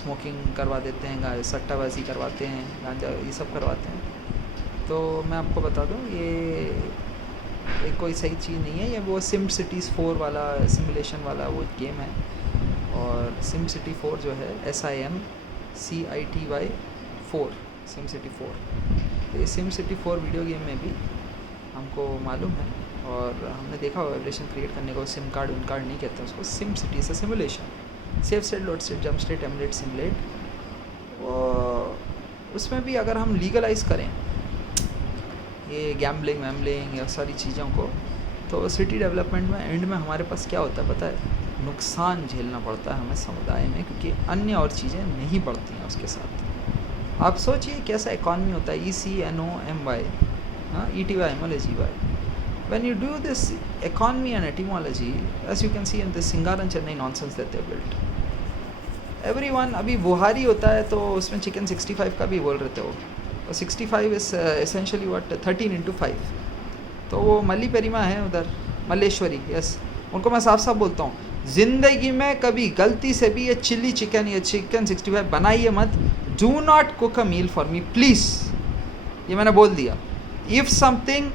स्मोकिंग करवा देते हैं, सट्टाबाजी करवाते हैं, गांजा, ये सब करवाते हैं। तो मैं आपको बता दूं, ये कोई सही चीज़ नहीं है। ये वो सिम सिटीज़ 4 वाला सिमुलेशन वाला वो गेम है, और सिम सिटी 4 जो है SIMCITY 4, सिम सिटी 4, ये सिम सिटी 4 वीडियो गेम में भी हमको मालूम है, और हमने देखा वाइब्रेशन क्रिएट करने को सिम कार्ड उन कार्ड नहीं कहते उसको, सिम सिटी से simulation, safe state, load state, jump state, emulate, simulate. वो उसमें भी अगर हम लीगलाइज करें ये गैम्बलिंग वैम्बलिंग या सारी चीज़ों को, तो सिटी डेवलपमेंट में एंड में हमारे पास क्या होता है पता है, नुकसान झेलना पड़ता है हमें समुदाय में, क्योंकि अन्य और चीज़ें नहीं बढ़ती हैं उसके साथ। आप सोचिए कैसा इकॉनमी होता है, ECNOMY, हाँ, ETY, etymology by. When you do this economy and etymology, as you can see in this Singar and Chennai nonsense that they built, everyone, अभी बुहारी होता है तो उसमें चिकन 65 का भी बोल रहे थे वो, 65 इज एसेंशियली व्हाट 13/5। तो वो मल्ली पेरीमा है उधर, मल्लेश्वरी, यस, उनको मैं साफ साफ बोलता हूँ, ज़िंदगी में कभी गलती से भी ये चिल्ली चिकन या चिकन 65 बनाइए मत। Do not cook a meal for me please, ये मैंने बोल दिया। इफ़ समथिंग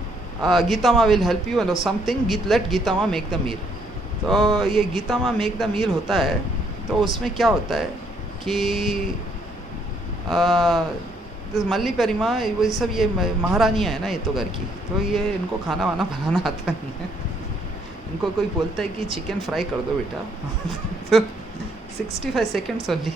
गीतामा will help you, something let गीतामा मेक द मील। तो ये गीतामा मेक द मील होता है, तो उसमें क्या होता है कि मल्ली पेरीमा वो सब ये महारानियाँ है ना, ये तो घर की, तो ये इनको खाना वाना बनाना आता नहीं है। इनको कोई बोलता है कि चिकन फ्राई कर दो बेटा तो 65 सेकेंड्स ओनली।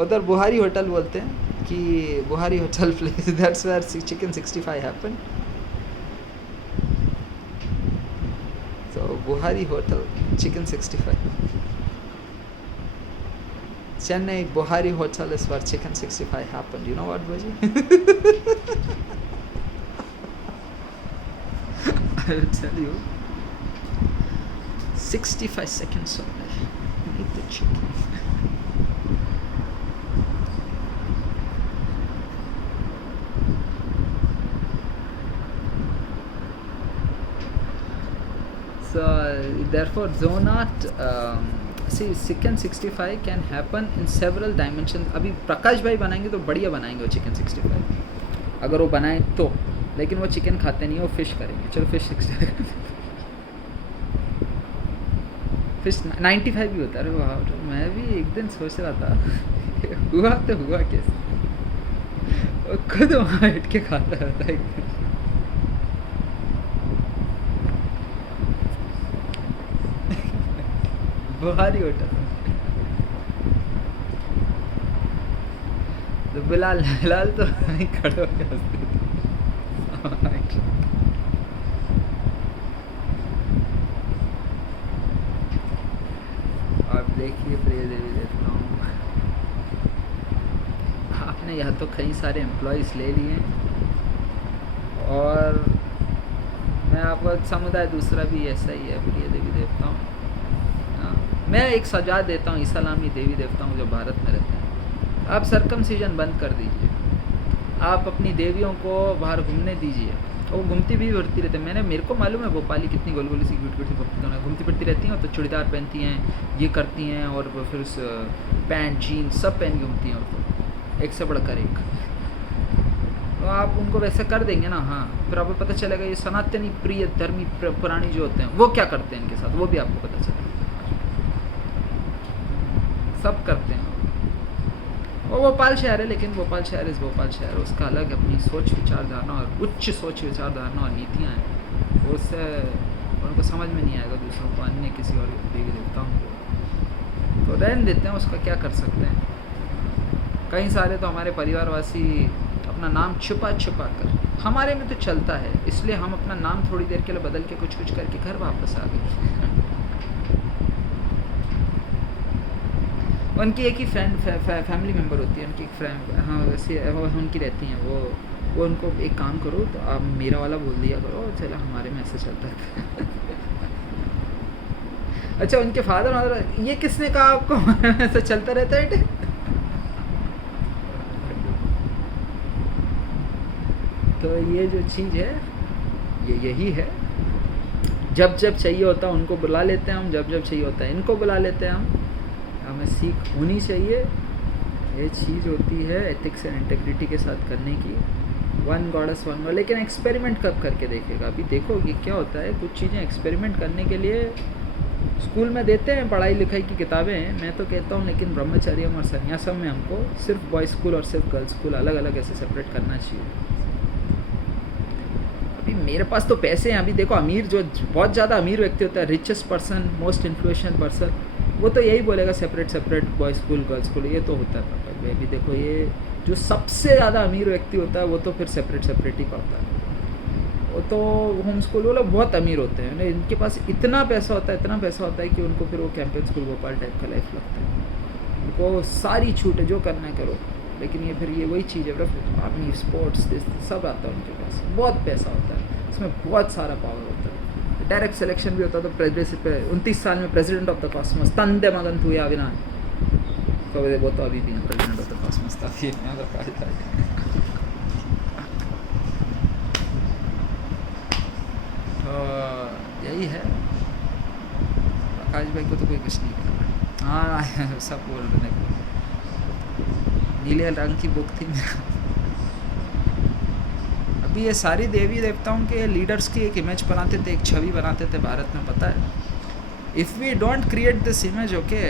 उधर बुहारी होटल बोलते हैं कि Buhari hotel place, that's where chicken 65 happen. So Buhari Hotel, chicken 65. Chennai Buhari Hotel is where chicken 65 happened. You know what, Boji? I will tell you. 65 seconds only. Eat the chicken. So therefore do not see chicken 65 can happen in several dimensions. अभी प्रकाश भाई बनाएंगे तो बढ़िया बनाएंगे वो chicken 65, अगर वो बनाए तो, लेकिन वो चिकन खाते नहीं, वो फिश करेंगे। चलो फिश 65 फिश 95 भी होता है। अरे वाह, मैं भी एक दिन सोच रहा था हुआ तो हुआ कैसे, वो खुद वहाँ बैठ के खाता रहता है। बुहारी होटल तो बिलाल तो नहीं खड़े हो गया। आप देखिए प्रिय देवी देखता हूँ, आपने यहाँ तो कई सारे एम्प्लॉयज़ ले लिए, और मैं आपको एक समुदाय दूसरा भी ऐसा ही है, प्रिय देवी देवताओं। हाँ, मैं एक सजा देता हूँ इस्लामी देवी देवताओं जो भारत में रहते हैं। आप सर्कमसिजन बंद कर दीजिए, आप अपनी देवियों को बाहर घूमने दीजिए। वो घूमती भी फिरती रहती है। मेरे को मालूम है भोपाली कितनी गोल गोली सी क्यूट सी घूमती फिरती रहती हैं, तो चूड़ीदार पहनती हैं, ये करती हैं, और फिर उस पैंट जीन्स सब पहन के घूमती हैं, और तो एक से बढ़कर एक। तो आप उनको वैसे कर देंगे ना, हाँ, फिर आपको पता चलेगा ये सनातनी प्रिय धर्मी पुरानी जो होते हैं वो क्या करते हैं इनके साथ, वो भी आपको पता चलेगा। सब करते हैं। वो भोपाल शहर है, लेकिन भोपाल शहर भोपाल शहर, उसका अलग अपनी सोच विचारधारणा और उच्च सोच विचारधारणा और नीतियाँ हैं, वो उससे उनको समझ में नहीं आएगा दूसरों को, अन्य किसी और देवी देवताओं को। तो रहने देते हैं, उसका क्या कर सकते हैं। कई सारे तो हमारे परिवारवासी अपना नाम छुपा कर, हमारे में तो चलता है, इसलिए हम अपना नाम थोड़ी देर के लिए बदल के कुछ करके घर वापस आ गए। उनकी एक ही फ्रेंड फैमिली मेम्बर होती है, उनकी एक फ्रेंड, हाँ वैसे वो उनकी रहती हैं, वो उनको एक काम करो तो आप मेरा वाला बोल दिया करो, चलो हमारे में ऐसा चलता है। अच्छा, उनके फादर, ये किसने कहा आपको ऐसा चलता रहता है? तो ये जो चीज़ है ये यही है, जब चाहिए होता है उनको बुला लेते हैं हम, जब चाहिए होता है इनको बुला लेते हैं हम। हमें सीख होनी चाहिए, ये चीज़ होती है एथिक्स एंड इंटेग्रिटी के साथ करने की। वन गॉडेस वन गॉड, लेकिन एक्सपेरिमेंट कब करके देखेगा? अभी देखो कि क्या होता है, कुछ चीज़ें एक्सपेरिमेंट करने के लिए स्कूल में देते हैं, पढ़ाई लिखाई की किताबें, मैं तो कहता हूँ, लेकिन ब्रह्मचर्यम और संन्यासम में हमको सिर्फ बॉयज़ स्कूल और सिर्फ गर्ल्स स्कूल अलग अलग ऐसे सेपरेट करना चाहिए। अभी मेरे पास तो पैसे हैं, अभी देखो अमीर जो बहुत ज़्यादा अमीर व्यक्ति होता है, richest person, most influential person, वो तो यही बोलेगा separate boys school girls school, ये तो होता है। अभी देखो ये जो सबसे ज़्यादा अमीर व्यक्ति होता है वो तो फिर सेपरेट ही पढ़ता है, वो तो होम स्कूल, वो लोग बहुत अमीर होते हैं, इनके पास इतना पैसा होता है कि उनको फिर वो कैंपस स्कूल भोपाल टाइप का लाइफ लगता है, उनको सारी छूट है, जो करना है करो। लेकिन ये फिर ये वही चीज़ है, आर्मी स्पोर्ट्स सब आता है उनके पास, बहुत पैसा होता है, इसमें बहुत सारा पावर होता है, डायरेक्ट सिलेक्शन भी होता है। तो प्रेसिडेंट 29 साल में प्रेसिडेंट ऑफ द कॉस्मोस तंदे मगन हुए अविनाश, तो वो तो अभी भी प्रेसिडेंट ऑफ द कॉस्मोस था। तो यही है, आकाश भाई को तो कोई कुछ नहीं कर रहा। हाँ सब बोल रहे, नीले रंग की बुक थी मेरा। अभी ये सारी देवी देवताओं के लीडर्स की एक इमेज बनाते थे, एक छवि बनाते थे भारत में, पता है। If we don't create this image, okay,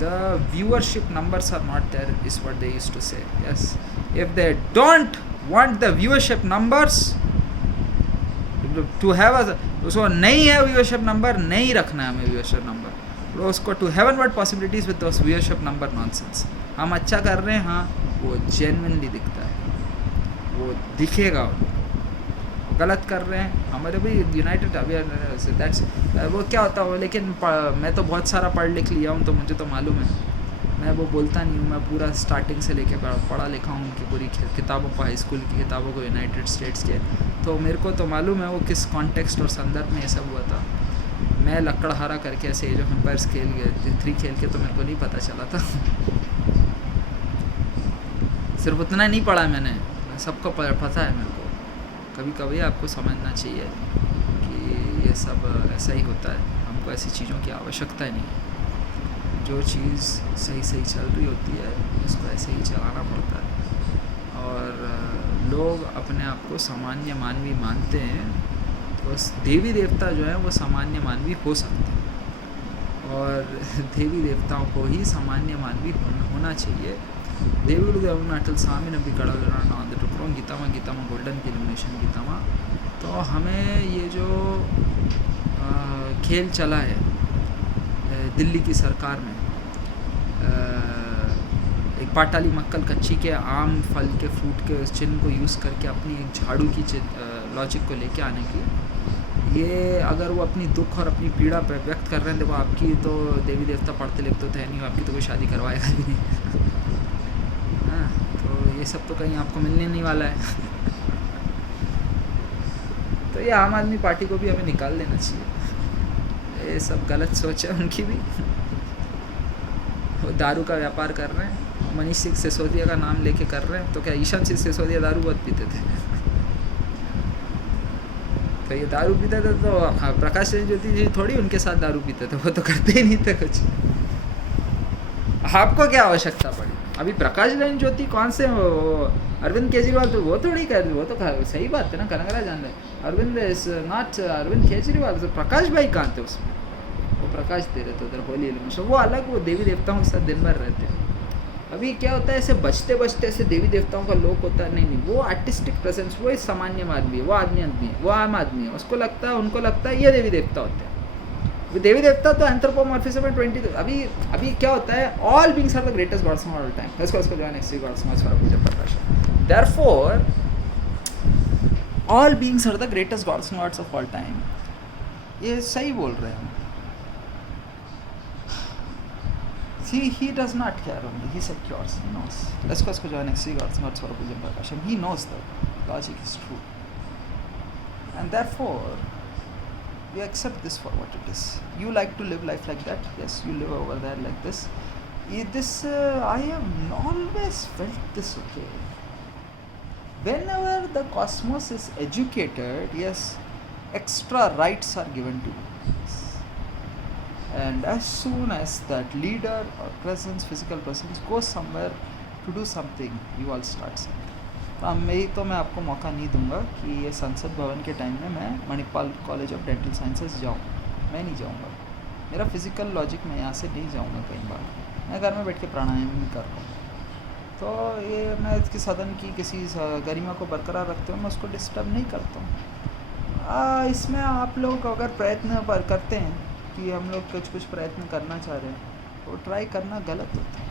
the viewership numbers are not there, is what they used to say. Yes, if they don't want the viewership numbers to have a, उसको नहीं है व्यूअरशिप नंबर, नहीं रखना है हमें viewership number, तो उसको to have what possibilities with those viewership number nonsense. हम अच्छा कर रहे हैं, हाँ, वो जेन्युइनली दिखता है, वो दिखेगा। गलत कर रहे हैं हमारे भी यूनाइटेड अवेयरनेस, दैट्स वो क्या होता है। लेकिन मैं तो बहुत सारा पढ़ लिख लिया हूँ, तो मुझे तो मालूम है, मैं वो बोलता नहीं हूँ, मैं पूरा स्टार्टिंग से लेके पढ़ा लिखा हूँ उनकी पूरी किताबों को, हाई स्कूल की किताबों को, यूनाइटेड स्टेट्स के, तो मेरे को तो मालूम है वो किस कॉन्टेक्स्ट और संदर्भ में ये सब हुआ था। मैं लकड़हारा करके ऐसे एज ऑफ एम्पायर्स खेल गए 3 खेल के, तो मेरे को नहीं पता चला था। सिर्फ उतना नहीं पढ़ा मैंने, सबको पता है मेरे को। कभी कभी आपको समझना चाहिए कि ये सब ऐसा ही होता है, हमको ऐसी चीज़ों की आवश्यकता ही नहीं है। जो चीज़ सही चल रही होती है उसको ऐसे ही चलाना पड़ता है। और लोग अपने आप को सामान्य मानवी मानते हैं, तो देवी देवता जो है वो सामान्य मानवी हो सकते हैं, और देवी देवताओं को ही सामान्य मानवी होना चाहिए। దేవుడు అరుణాచల్ స్వామి नबी कड़ा అందుటुकड़ों गीतामा गोल्डन की इल्यूमिनेशन गीतामा। तो हमें ये जो खेल चला है दिल्ली की सरकार में, एक पाटाली मक्कल कच्ची के आम फल के फ्रूट के उस चिन्ह को यूज़ करके अपनी एक झाड़ू की लॉजिक को लेके आने की, ये अगर वो अपनी दुख और अपनी पीड़ा व्यक्त कर रहे हैं, देखो आपकी तो देवी देवता पढ़ते लिखते थे नहीं, आपकी तो कोई शादी करवाएगा भी नहीं। हाँ, तो ये सब तो कहीं आपको मिलने नहीं वाला है। तो ये आम आदमी पार्टी को भी हमें निकाल देना चाहिए, ये सब गलत सोच है उनकी भी। वो दारू का व्यापार कर रहे हैं, मनीष सिसोदिया का नाम लेके कर रहे हैं, तो क्या ईशान सिसोदिया दारू बहुत पीते थे? तो ये दारू पीते थे तो हाँ, प्रकाश ज्योति जी थोड़ी उनके साथ दारू पीते थे, वो तो करते ही नहीं थे कुछ। आपको क्या आवश्यकता पड़ी? अभी प्रकाश ज्योति कौन से अरविंद केजरीवाल, तो वो थोड़ी कर, वो तो सही बात है ना, कनगरा जान रहे अरविंद इज नॉट अरविंद केजरीवाल, तो प्रकाश भाई कहाँ थे उसमें? वो प्रकाश दे रहे थे उधर होली एलिमिनेशन, वो अलग, वो देवी देवताओं के साथ दिन भर रहते हैं। अभी क्या होता है, ऐसे बचते बचते ऐसे देवी देवताओं का लोक होता है, नहीं वो आर्टिस्टिक प्रेजेंस, वो एक सामान्य आदमी है, वो आदमी है, वो आम आदमी है, उसको लगता है, उनको लगता है ये देवी देवता होते हैं। वो देवी देवता तो एंथ्रोपोमॉर्फिज्म में 20, अभी क्या होता है, all beings are the greatest gods of all time, इसको जो है next gods of Pooja Prakash, therefore all beings are the greatest gods of all time, ये सही बोल रहे हैं। He does not care only, he secures, he knows. Let's go join XC Gods, not Swara Pujan Prakasham. He knows that logic is true. And therefore, you accept this for what it is. You like to live life like that? Yes, you live over there like this. I have always felt this, okay. Whenever the cosmos is educated, yes, extra rights are given to you. And as soon as that leader or presence, physical presence goes somewhere to do something, you all start something. तो मैं आपको मौका नहीं दूंगा कि ये संसद भवन के टाइम में मैं Manipal college of dental sciences जाऊँ, मैं नहीं जाऊँगा। मेरा फिजिकल लॉजिक मैं यहाँ से नहीं जाऊँगा कई बार, मैं घर में बैठ के प्राणायाम नहीं कर रहा हूँ। तो ये मैं इसकी सदन की किसी गरिमा को बरकरार रखते हुए मैं उसको डिस्टर्ब नहीं करता हूँ। इसमें आप लोग अगर प्रयत्न पर करते हैं कि हम लोग कुछ प्रयत्न करना चाह रहे हैं, तो ट्राई करना गलत होता है।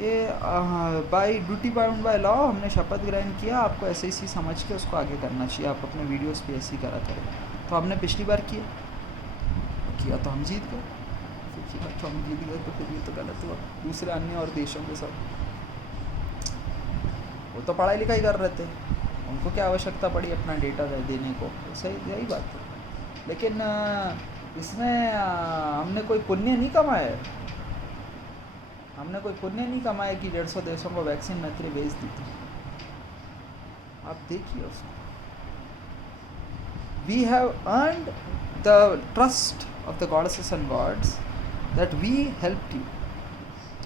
ये by duty bound by law हमने शपथ ग्रहण किया, आपको ऐसे ही समझ के उसको आगे करना चाहिए, आप अपने वीडियोस पे ऐसे ही करा करें। तो हमने पिछली बार किया तो हम जीत गए, फिर किया तो हम जीत गए, तो फिर ये तो गलत हुआ। दूसरे अन्य और देशों के सब वो तो पढ़ाई लिखाई कर रहे थे, उनको क्या आवश्यकता पड़ी अपना डेटा देने को, सही यही बात है। लेकिन इसमें हमने कोई पुण्य नहीं कमाया है, हमने कोई पुण्य नहीं कमाया कि 150 देशों को वैक्सीन मैत्री भेज दी थी। आप देखिए उसको, we have earned the trust of the goddesses and gods that we helped you.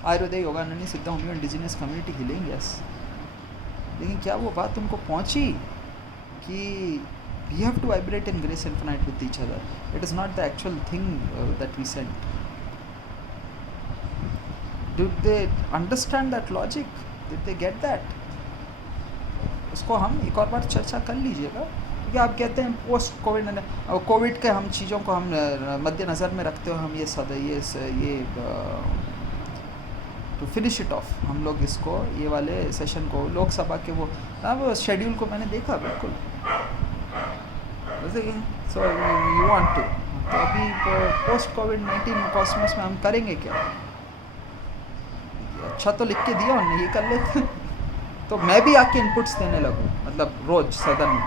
Ayurveda योगानंदी Siddha homeo indigenous community healing, yes, लेकिन क्या वो बात उनको पहुंची कि we have to vibrate in grace infinite with each other? It is not the actual thing that we sent. Did they understand that logic? Did they get that? उसको हम एक और बार चर्चा कर लीजिएगा, क्योंकि आप कहते हैं पोस्ट कोविड के हम चीज़ों को हम मद्देनज़र में रखते हुए हम ये टू फिनिश इट ऑफ, हम लोग इसको ये वाले सेशन को लोकसभा के वो शेड्यूल को मैंने देखा बिल्कुल, सो यू वांट टू, तो अभी पोस्ट कोविड-19 कॉस्मोस में हम करेंगे क्या? अच्छा तो लिख के दिया उन्होंने, ये कर लेते तो मैं भी आके इनपुट्स देने लगूँ, मतलब रोज सदन में,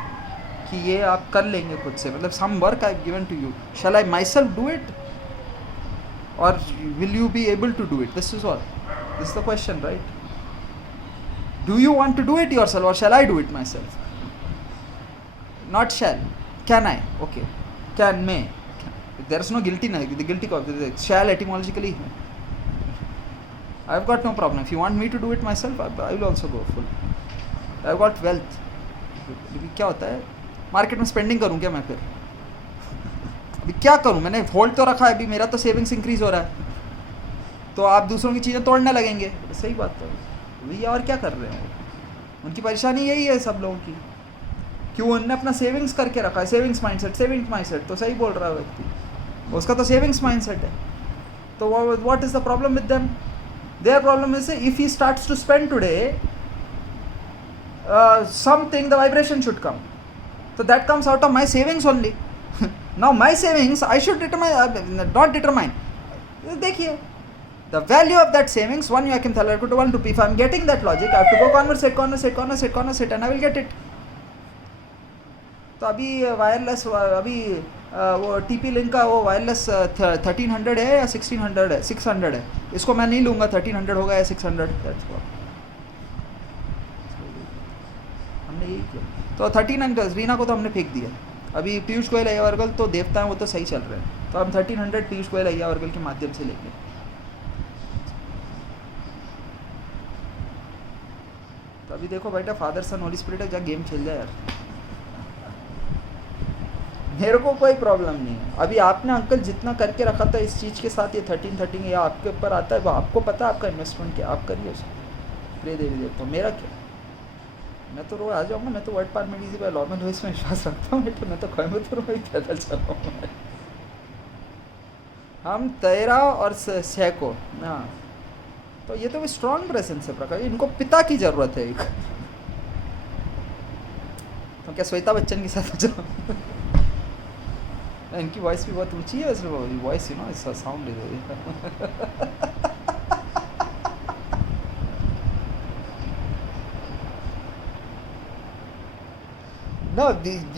कि ये आप कर लेंगे खुद से, मतलब some work I have given to you, shall I myself do it और will you be able to do it? This is all, this is the question, right? Do you want to do it yourself और shall I do it myself? Not shall, can I, okay, can may, there is no guilty, ना guilty को shall एटिमोलॉजिकली है। I've got no problem. If you want me to do it myself, I will also go full. I've got wealth. क्या होता है, market में spending करूँ क्या मैं? फिर अभी क्या करूँ? मैंने होल्ड तो रखा है, अभी मेरा तो सेविंग्स इंक्रीज हो रहा है, तो आप दूसरों की चीज़ें तोड़ने लगेंगे, सही बात है भैया। और क्या कर रहे हैं उनकी परेशानी यही है सब लोगों की, क्यों उनने अपना सेविंग्स करके रखा है, सेविंग्स माइंडसेट, तो सही बोल रहा है व्यक्ति, उसका तो सेविंग्स माइंडसेट है। तो what is the problem with them? Their problem is if he starts to spend today, something, the vibration should come. So that comes out of my savings only. Now my savings, I should not determine. देखिए, the value of that savings, one I can tell her to 1 to p. If I am getting that logic, I have to go conversate, and I will get it. तो अभी wireless अभी वो TP link का वो wireless 1300 है या 1600 है, 600 है. इसको मैं नहीं लूँगा, 1300 होगा या 600. हमने यही किया. तो 1300 रीना को तो हमने फेंक दिया. अभी पीयूष गोयल अय्या वर्गल तो देवता हैं, वो तो सही चल रहे हैं. तो हम 1300 पीयूष गोयल अय्या वर्गल के माध्यम से लेंगे. तो अभी देखो बेटा, फादर सन होली स्पिरिट है, जा गेम खेल जाए यार. मेरे को कोई प्रॉब्लम नहीं है. अभी आपने अंकल जितना करके रखा था इस चीज़ के साथ, ये 13 या आपके ऊपर आता है, वो आपको पता है आपका इन्वेस्टमेंट क्या, आप करिए उसको. प्रे देवी देवता तो मेरा क्या, मैं तो रोज आ जाऊँगा. मैं तो वर्ड पार में इजी बाय लॉर्मन हुई इसमें विश्वास रखता हूँ. मैं तो कोयम्बतूर में ही पैदल चल रहा हूँ. हम तेरा और सैको हाँ, तो ये तो भी स्ट्रॉन्ग प्रेजेंस है प्रकाश. इनको पिता की ज़रूरत है एक. तो क्या श्वेता बच्चन के साथ जाओ. इनकी वॉइस भी बहुत ऊंची है वैसे. वॉइस यू नो इसका साउंड है. No,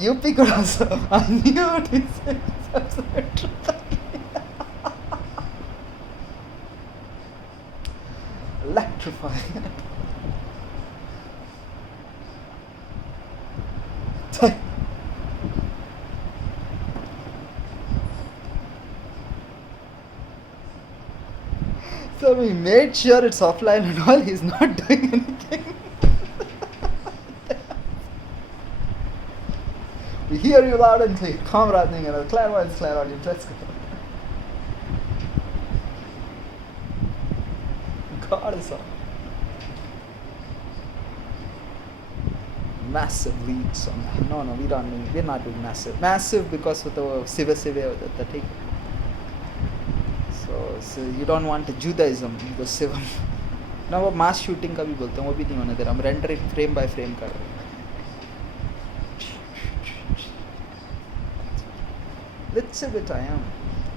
you pick it also. I knew it is electrifying. So we made sure it's offline and all. He's not doing anything. We hear you loud and clear. Comrade Ningan, clairvoyance, clairaudience. Let's go. God is on. Massive leads on that. No, we don't. We're not doing massive. Massive because of the Siva the thing. So you don't want Judaism, the Siva. ना वो मास shooting का भी बोलते हैं, वो भी नहीं होने दे रहा. हम रेंडरिंग फ्रेम बाय फ्रेम कर रहे हैं. Little bit I am.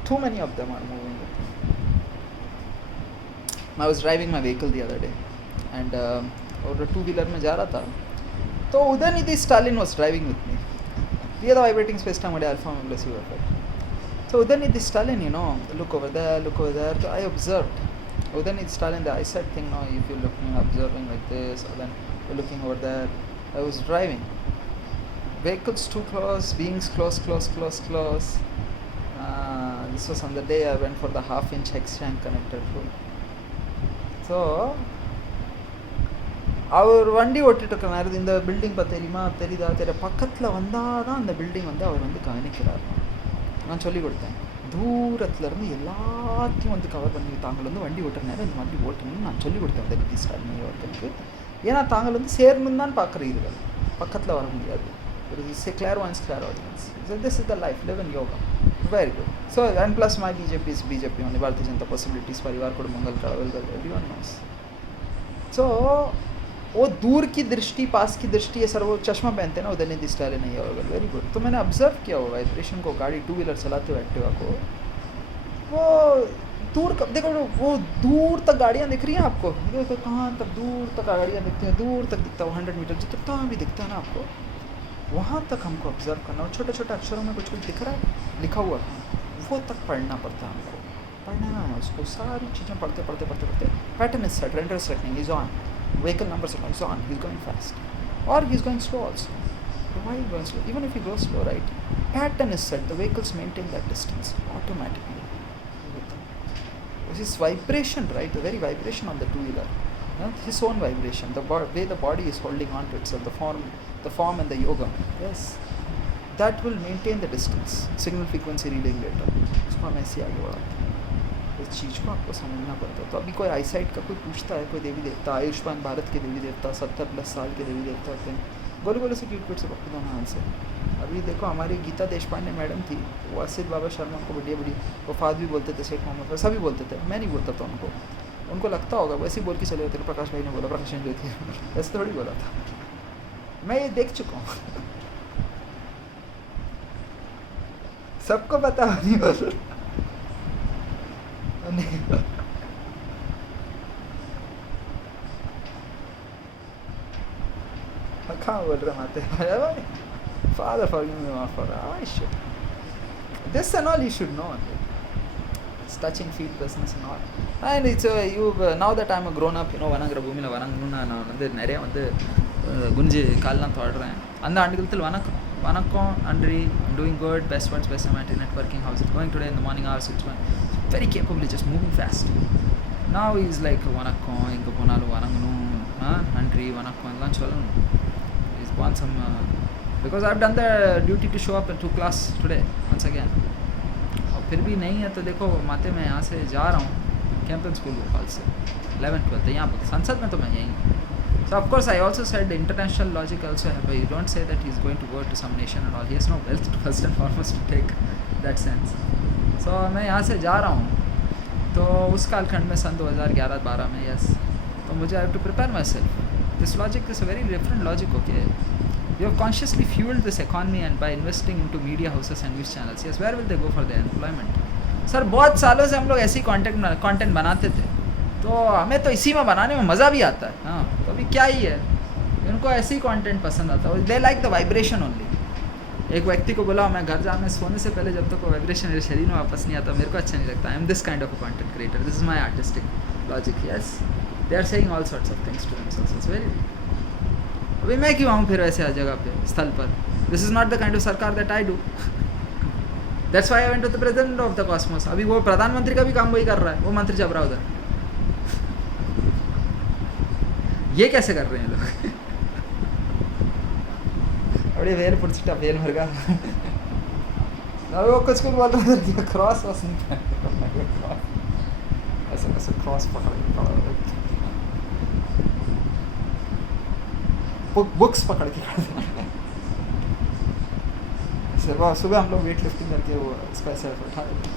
Too many of them are moving. I was driving my vehicle the other day and और टू-व्हीलर में जा रहा था तो Udaynidhi Stalin was driving with me. We are the vibrating space-time model alpha bless you effect. So Udaynidhi Stalin, you know, look over there. So I observed Udaynidhi Stalin, the eyesight thing. No, if you're looking, observing like this, or then you're looking over there. I was driving. Vehicles too close, beings close. This was on the day I went for the half-inch X-shank connected tool. So அவர் வண்டி ஓட்டிட்டு இருக்கிறாரு. இந்த building தெரியுமா, தெரியுதா, பக்கத்தில் வந்தால் தான் அந்த பில்டிங் வந்து அவர் வந்து கவனிக்கிறார். நான் சொல்லி கொடுத்தேன், தூரத்துலேருந்து எல்லாத்தையும் வந்து கவர் பண்ணி தாங்கள் வந்து வண்டி ஓட்டுற நேரம் இந்த மாதிரி ஓட்டணும்னு நான் சொல்லி கொடுத்தேன் உதயநிதி ஸ்டாலின் அவர்களுக்கு. ஏன்னா தாங்கள் வந்து சேரணும்னு தான் பார்க்குறீர்கள், பக்கத்தில் வர முடியாது. ஒரு clairvoyance, clairaudience. So this is the life, live in yoga. Very good. So and plus my BJP is BJP only, Bharatiya Janata possibilities, परिवार को मंगल travel, everyone knows. So वो दूर की दृष्टि, पास की दृष्टि, ये सर वो चश्मा पहनते हैं ना उदयनिधि स्टालिन नहीं होगा. Very good. तो मैंने ऑब्जर्व किया वो वाइब्रेशन को, गाड़ी टू व्हीलर चलाते हुए एक्टिवा को. वो दूर देखो, वो दूर तक गाड़ियाँ दिख रही हैं आपको. देखो कहाँ तक दूर तक गाड़ियाँ दिखती हैं, दूर तक दिखता है 100 मीटर जितना भी दिखता है ना आपको, वहाँ तक हमको ऑब्जर्व करना. और छोटे छोटे अक्षरों में कुछ दिख रहा है लिखा हुआ, वो तक पढ़ना पड़ता है हमको. पढ़ना ना उसको, सारी चीज़ें पढ़ते pattern is set, render setting is on, vehicle numbers is on, he's going fast or he's going slow also. Why is he going slow? Even if he goes slow, right, pattern is set, the vehicles maintain that distance automatically. This is vibration, right, the very vibration on the two-wheeler, his own vibration, the way the body is holding on to itself, the form and the yoga, yes, that will maintain the distance. Signal frequency reading later, उसको हम ऐसे आगे बढ़ाते हैं. इस चीज़ को आपको समझना पड़ता है. तो अभी कोई आईसाइट का कोई पूछता है, कोई देवी देवता, आयुष्मान भारत के देवी देवता, 70+ साल के देवी देवता होते हैं, गोले से क्यूट से पकड़ दोनों हाथ से. अभी देखो हमारी गीता देशपांडे मैडम थी, वो असित बाबा शर्मा को बड़ी वफात भी बोलते थे, शेख मोहम्मद सभी बोलते थे, मैं नहीं बोलता था उनको लगता होगा वैसे ही बोल के चले जाते. प्रकाश भाई ने बोला, प्रकाश जो थी ऐसे थोड़ी बोला था. मैं ये देख चुका हूँ, सबको पता नहीं बोल कहाँ बोल रहे माते Father, forgive me, Lord, for I should. This and all you should know. It's touching feet business and all. And it's now that I'm a grown up, வணங்குற பூமியில் வணங்கணும்னு நான் வந்து நிறைய வந்து குனிஞ்சு கால்லாம் தொடுறேன். அந்த ஆண்டுகளத்தில் வணக்கம் நன்றி, I'm doing good, best words, best MIT networking, how's it going today in the morning hours, it's very capably just moving fast. Now he's like வணக்கம், எங்கே போனாலும் வணங்கணும், நன்றி வணக்கம் எல்லாம் சொல்லணும். He's won some because I've done the duty to show up to class today once again. और फिर भी नहीं है तो देखो माते मैं यहाँ से जा रहा हूँ कैंपन स्कूल भोपाल से 11th-12th यहाँ पर संसद में तो मैं यहीं. So of course I also said the international logic also है, but you don't say that he's going to go to some nation and all. He has no wealth to first and foremost to take that sense. So मैं यहाँ से जा रहा हूँ तो उस कालखंड में सन 2011-12 में यस, तो मुझे I have to prepare myself. This logic is a very different logic, okay? You have consciously fueled this economy and by investing into media houses and news channels. Yes, where will they go for their employment? Sir बहुत सालों से हम लोग ऐसी content बनाते थे, तो हमें तो इसी में बनाने में मज़ा भी आता है. हाँ, तो अभी क्या ही है, उनको ऐसी कंटेंट पसंद आता है. They like the vibration only. एक व्यक्ति को बोला मैं घर जाने सोने से पहले जब तक वो वाइब्रेशन मेरे शरीर में वापस नहीं आता मेरे को अच्छा नहीं लगता. I am this kind of a content creator. This is my artistic logic. Yes, they are saying all sorts of things to themselves. It's very. अभी मैं क्यों आऊँ फिर वैसे हर जगह पे स्थल पर. This is not the kind of sarkar that I do. That's why I went to the president of the cosmos. अभी वो प्रधानमंत्री का भी काम वही कर रहा है, वो मंत्री जब रहा उधर. ये कैसे कर रहे हैं लोग. அப்படியே வேல் பிடிச்சிட்டா வேல் மருகா. वो कुछ बोल रहा था क्रॉस वास ऐसा क्रॉस पकड़ बुक्स पकड़ के खड़े. सुबह हम लोग वेट लिफ्टिंग करके वो इसका ऐसे उठा देते.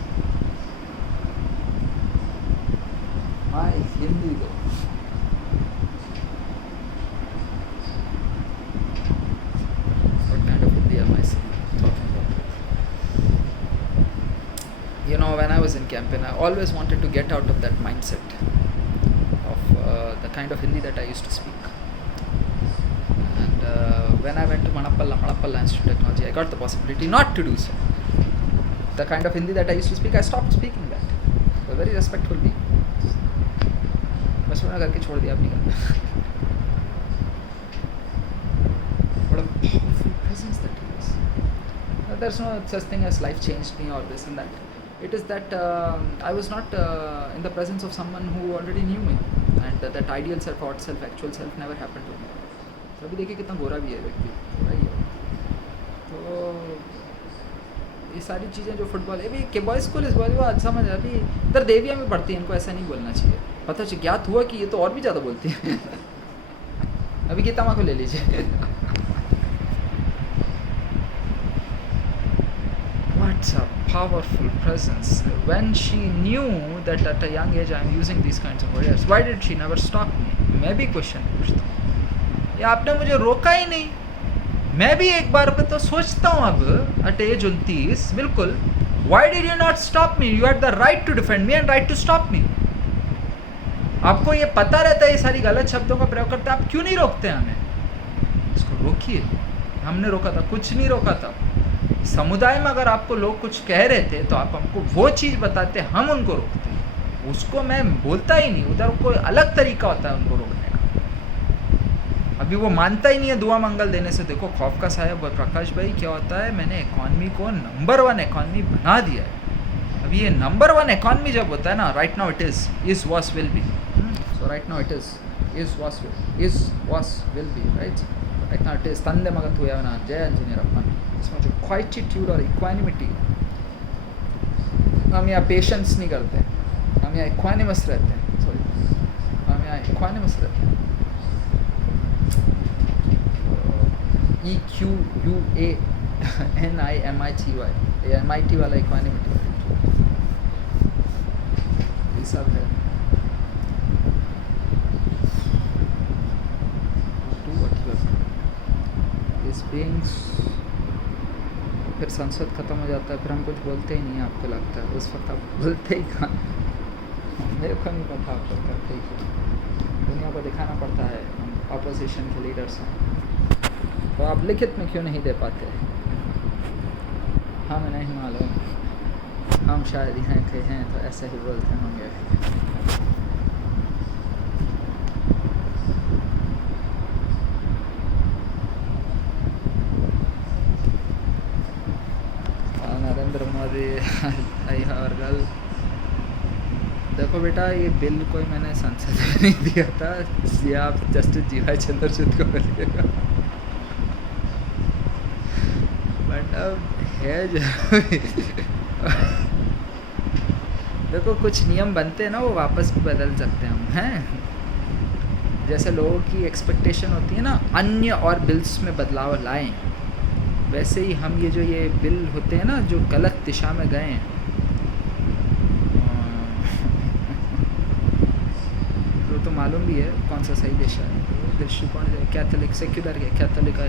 माय हिंदी दो when I was in campaign I always wanted to get out of that mindset of the kind of Hindi that I used to speak. And when I went to Manapalla Institute of Technology, I got the possibility not to do so. The kind of Hindi that I used to speak, I stopped speaking that. A very respectful being. बस मैंने करके छोड़ दिया अपनी करना. What a powerful presence that he was. There's no such thing as life changed me or this and that. It is that I was not in the presence of someone who already knew me, and that ideal self or actual self never happened to me. So अभी देखिए कितना गोरा भी है व्यक्ति, गोरा ही है. तो ये सारी चीज़ें जो फुटबॉल है, अभी के बॉयज़ स्कूल इस बॉल वो समझ. अभी इधर देविया में पढ़ती है, इनको ऐसा नहीं बोलना चाहिए. पता चल ज्ञात हुआ कि ये तो और भी ज़्यादा बोलती है. अभी गीता माँ को ले लीजिए. What a powerful presence. When she knew that at a young age I am using these kinds of words, why did she never stop me? मैं भी क्वेश्चन पूछता हूँ. ये आपने मुझे रोका ही नहीं. मैं भी एक बार पे तो सोचता हूँ अब at age 29 बिल्कुल. Why did you not stop me? You had the right to defend me and right to stop me. आपको ये पता रहता है ये सारी गलत शब्दों का प्रयोग करते, आप क्यों नहीं रोकते हमें? इसको रोकिए. हमने रोका था, कुछ नहीं रोका था. समुदाय में अगर आपको लोग कुछ कह रहे थे तो आप हमको वो चीज़ बताते, हम उनको रोकते. उसको मैं बोलता ही नहीं. उधर कोई अलग तरीका होता है उनको रोकने का. अभी वो मानता ही नहीं है दुआ मंगल देने से. देखो खौफ का साहब प्रकाश भाई क्या होता है, मैंने इकॉनमी को नंबर 1 इकॉनमी बना दिया है. अभी ये नंबर 1 इकॉनमी जब होता है ना, right now it is was will be. So right now it is was will be. Right now it is तंदे मगन हुआ ना जय इंजीनियर अपन. इसमें जो क्वाइटिट्यूड और इक्वानिमिटी, हम यहाँ पेशेंस नहीं करते, हम यहाँ इक्वानिमस रहते हैं. सॉरी, हम यहाँ इक्वानिमस रहते हैं. EQUANIMITY वाला इक्वानिमिटी ये सब है. Do what you have to. These beings. फिर संसद ख़त्म हो जाता है, फिर हम कुछ बोलते ही नहीं है. आपको लगता है उस वक्त आप बोलते ही कहाँ. मेरे को नहीं पता आप लोग करते ही. दुनिया को दिखाना पड़ता है हम अपोजिशन के लीडर्स हैं. तो आप लिखित में क्यों नहीं दे पाते? हमें नहीं मालूम, हम शायद यहाँ के हैं तो ऐसे ही बोलते होंगे। नरेंद्र मोदी आई और गल देखो बेटा, ये बिल कोई मैंने संसद में नहीं दिया था, ये आप जस्टिस जीवाई चंद्रचूड को मिलेगा। बट अब है जो देखो कुछ नियम बनते हैं ना, वो वापस भी बदल सकते हैं हम, हैं। जैसे लोगों की एक्सपेक्टेशन होती है ना अन्य और बिल्स में बदलाव लाएं, वैसे ही हम ये बिल होते हैं ना जो गलत दिशा में गए हैं, तो मालूम भी है कौन सा सही दिशा है। दृष्टिकोण कैथोलिक सेक्युलर है, कैथोलिक है,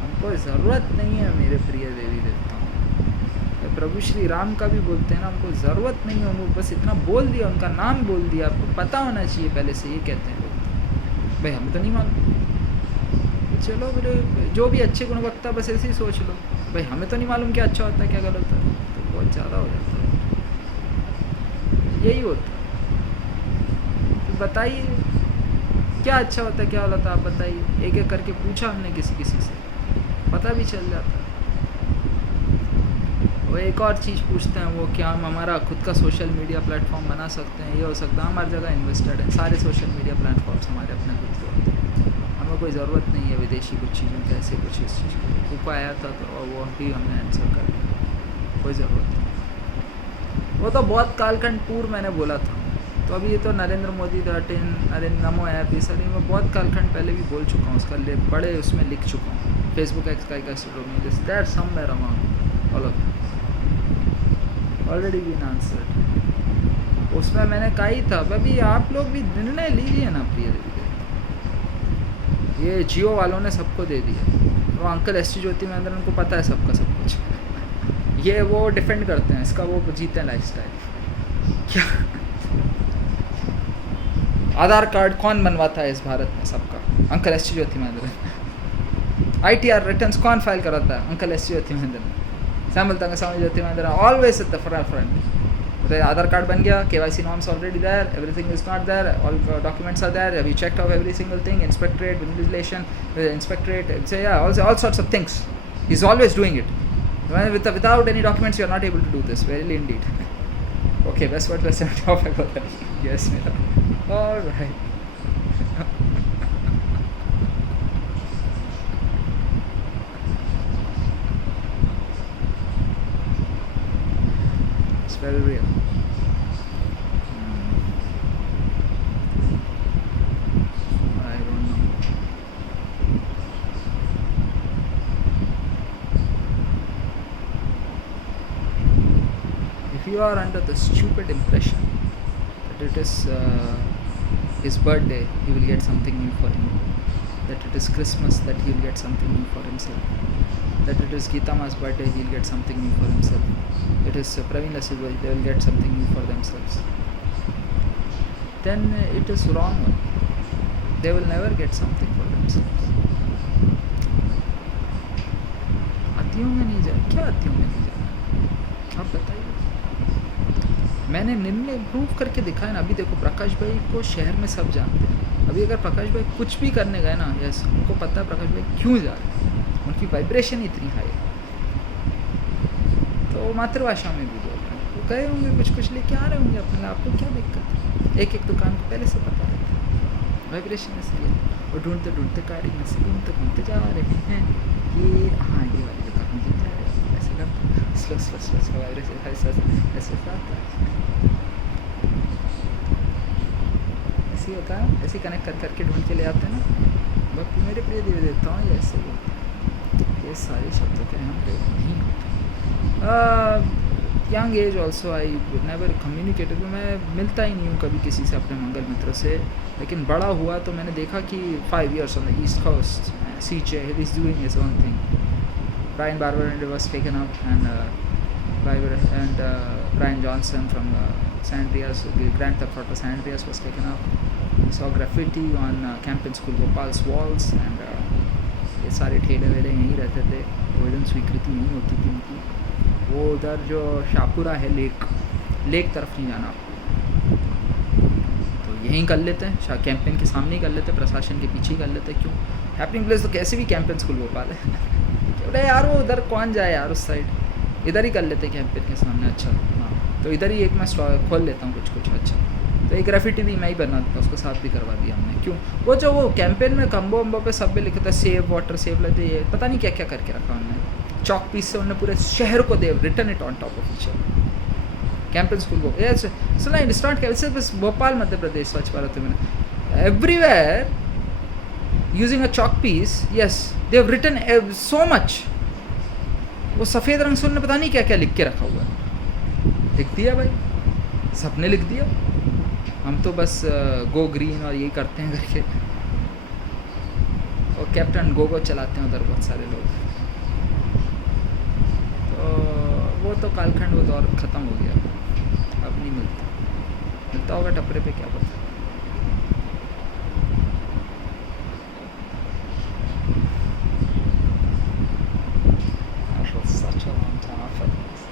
हमको ज़रूरत नहीं है मेरे प्रिय देवी देवताओं। प्रभु श्री राम का भी बोलते हैं ना, हमको ज़रूरत नहीं है, हमको बस इतना बोल दिया, उनका नाम बोल दिया, आपको पता होना चाहिए पहले से, ये कहते हैं लोग। भाई हमें तो नहीं मालूम, चलो बोले जो भी अच्छे गुणवत्ता बस ऐसे ही सोच लो, भाई हमें तो नहीं मालूम क्या अच्छा होता है क्या गलत होता है, तो बहुत ज़्यादा हो जाता है। यही होता है, तो बताइए क्या अच्छा होता है क्या गलत होता है, आप बताइए। एक एक करके पूछा हमने किसी से, पता भी चल जाता है। वो एक और चीज़ पूछते हैं, वो क्या हम हमारा खुद का सोशल मीडिया प्लेटफॉर्म बना सकते हैं, ये हो सकता है। हम हर जगह इन्वेस्टेड हैं, सारे सोशल मीडिया प्लेटफॉर्म्स हमारे अपने खुद के होते हैं, हमें कोई ज़रूरत नहीं है विदेशी कुछ चीज़ों की, ऐसे कुछ इस चीज़ की। ऊपर आया था तो वो भी हमने आंसर कर दिया, कोई ज़रूरत नहीं। वो तो बहुत कालखंड पूर्व मैंने बोला था, तो अभी ये तो नरेंद्र मोदी 13 नरेंद्र नमो ऐप, ये सारी मैं बहुत कालखंड पहले भी बोल चुका हूँ, उसका बड़े उसमें लिख चुका हूँ। फेसबुक एक्स का that somewhere amount all of already been answered. उसमें मैंने कहा ही था, अभी आप लोग भी निर्णय लीजिए ना प्रिय देवी। ये जियो वालों ने सबको दे दिया, वो अंकल एस.टी. ज्योति महेंद्रन उनको पता है सबका सब कुछ। ये वो डिफेंड करते हैं इसका, वो जीते हैं लाइफस्टाइल। क्या आधार कार्ड कौन बनवाता है इस भारत में सबका? Uncle S T. Jyoti Mahendran. ITR returns कौन फाइल कराता है? Uncle S T. Jyoti Mahendran. Samuel Thangaswamy Jyoti Mahendran always at the front. Aadhaar card बन गया, KYC norms already there, everything is not there, all documents are there, we checked out every single thing, inspectorate, legislation, inspectorate, so yeah, all sorts of things. He's always doing it. Without any documents, you are not able to do this. Really indeed. Okay, best what was the topic of that? Yes, ma'am. All right. It's very real. I don't know. If you are under the stupid impression that it is his birthday, he will get something new for him, that it is Christmas, that he will get something new for himself, that it is Geeta Ma's birthday, he will get something new for himself, it is Praveen Las's birthday, they will get something new for themselves, then it is wrong. They will never get something for themselves. अतियों में नहीं जाए, क्या अतियों में नहीं जाए, आप बताइए। मैंने निर्णय प्रूव करके दिखाया ना। अभी देखो प्रकाश भाई को शहर में सब जानते हैं। अभी अगर प्रकाश भाई कुछ भी करने गए ना, यस उनको पता है प्रकाश भाई क्यों जा रहे हैं, उनकी वाइब्रेशन इतनी हाई है। तो मातृभाषा में भी बोल रहे हैं, वो गए होंगे कुछ लेके आ रहे होंगे अपने, आपको क्या दिक्कत है? एक दुकान को पहले से पता रहता है, वाइब्रेशन इसलिए। वो ढूंढते गाड़ी में से घूमते जा रहे हैं, ये हाँ ये वाली दुकान में जा रहे हैं, ऐसे करते स्लो वाइब्रेशन ऐसे आता है, ऐसे होता है, ऐसे कनेक्ट करके ढूंढ के ले आते हैं ना। बाकी मेरे प्रिय देवी देवता हूँ, ये ऐसे ही होता है। ये सारे शब्दों के हम पे नहीं होते। Young age also I never communicated, मैं मिलता ही नहीं हूँ कभी किसी से अपने मंगल मित्र से। लेकिन बड़ा हुआ तो मैंने देखा कि 5 years on the East Coast, CJ, he is doing his own thing. Brian Barber was taken up, and Brian Johnson from San Andreas, the Grand Theft Auto San Andreas was taken up. We saw graffiti on Campin School Bhopal's walls, and ये सारे ठेले वेले यहीं रहते थे। भोजन स्वीकृति नहीं होती थी उनकी। वो उधर जो शाहपुरा है लेक तरफ नहीं जाना आपको, तो यहीं कर लेते हैं, कैंपेन के सामने ही कर लेते हैं, प्रशासन के पीछे ही कर लेते हैं। क्यों, हैपनिंग प्लेस तो कैसे भी कैंपेन स्कूल भोपाल है। क्यों यार वो उधर कौन जाए यार उस साइड, इधर ही कर लेते हैं कैंपेन के सामने। अच्छा हाँ, तो इधर ही एक मैं स्टॉल खोल लेता हूँ कुछ। अच्छा, तो एक ग्राफिटी भी मैं ही बना देता, उसको साथ भी करवा दिया हमने। क्यों, वो कैंपेन में कम्बो वम्बो पे सब भी लिखा था सेव वाटर सेव लेते, ये पता नहीं क्या क्या करके रखा उन्होंने। चॉक पीस से उन्होंने पूरे शहर को दे return it on top of each other. Campaign school को सुना स्टार्ट कैसे, बस भोपाल मध्य प्रदेश स्वच्छ भारत में everywhere using a chalk piece, yes they have written so much. वो सफ़ेद रंग से उन्होंने पता नहीं क्या क्या लिख के रखा हुआ है, लिख दिया भाई, सबने लिख दिया। हम तो बस गो ग्रीन और यही करते हैं करके, और कैप्टन गो चलाते हैं उधर बहुत सारे लोग। तो वो तो कालखंड, वो दौर ख़त्म हो गया, अब नहीं मिलता होगा टपरे पे, क्या पता। Such a long time after this.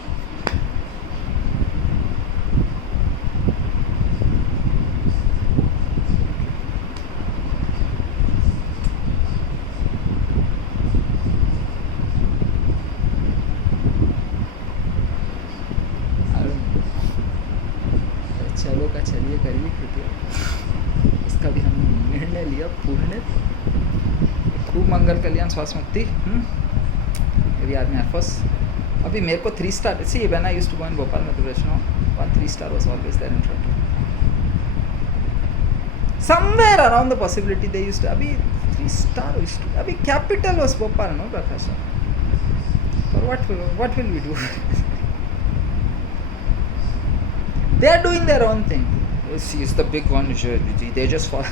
चलो का चलिए करिए कृपया, इसका भी हम निर्णय लिया पूर्ण। खूब मंगल कल्याण स्वास्थ्य मुक्ति। मेरी आदमी एफर्स अभी मेरे को 3 star, see when I used to go in Bhopal Madhya Pradesh, no 1-3 star was always there in front. Somewhere around the possibility they used, अभी 3 स्टार यूज्ड टू, अभी capital was Bhopal, no professor, for what will we do? They are doing their own thing. She is the big one. They just fall.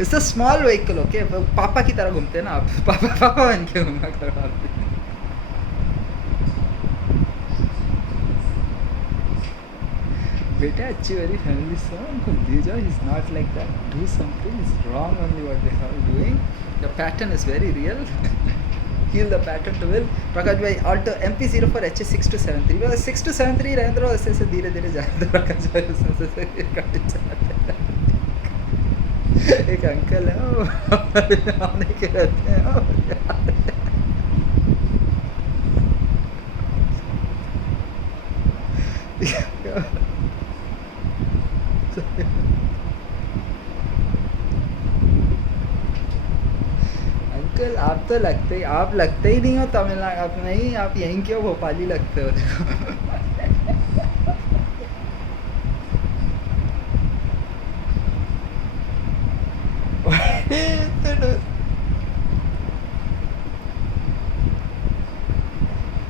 It's a small vehicle, okay. पापा की तरह घूमते हैं ना आप, पापा बन के घूमा करो। बेटा अच्छी वेरी फैमिली सॉन्ग ले जाओ, is not like that, do something is wrong only what they are doing, the pattern is very real, heal the pattern to will। Prakash भाई ऑल्टो MP0 for HS 6273, बस 6273 रहने दो, ऐसे धीरे धीरे जाते हैं प्रकाश भाई, उसमें से कट जाते हैं। एक अंकल है वो आने के रहते हैं, अंकल आप तो लगते ही नहीं हो तमिलनाडु, आप नहीं, आप यहीं के हो, भोपाली लगते हो। देखो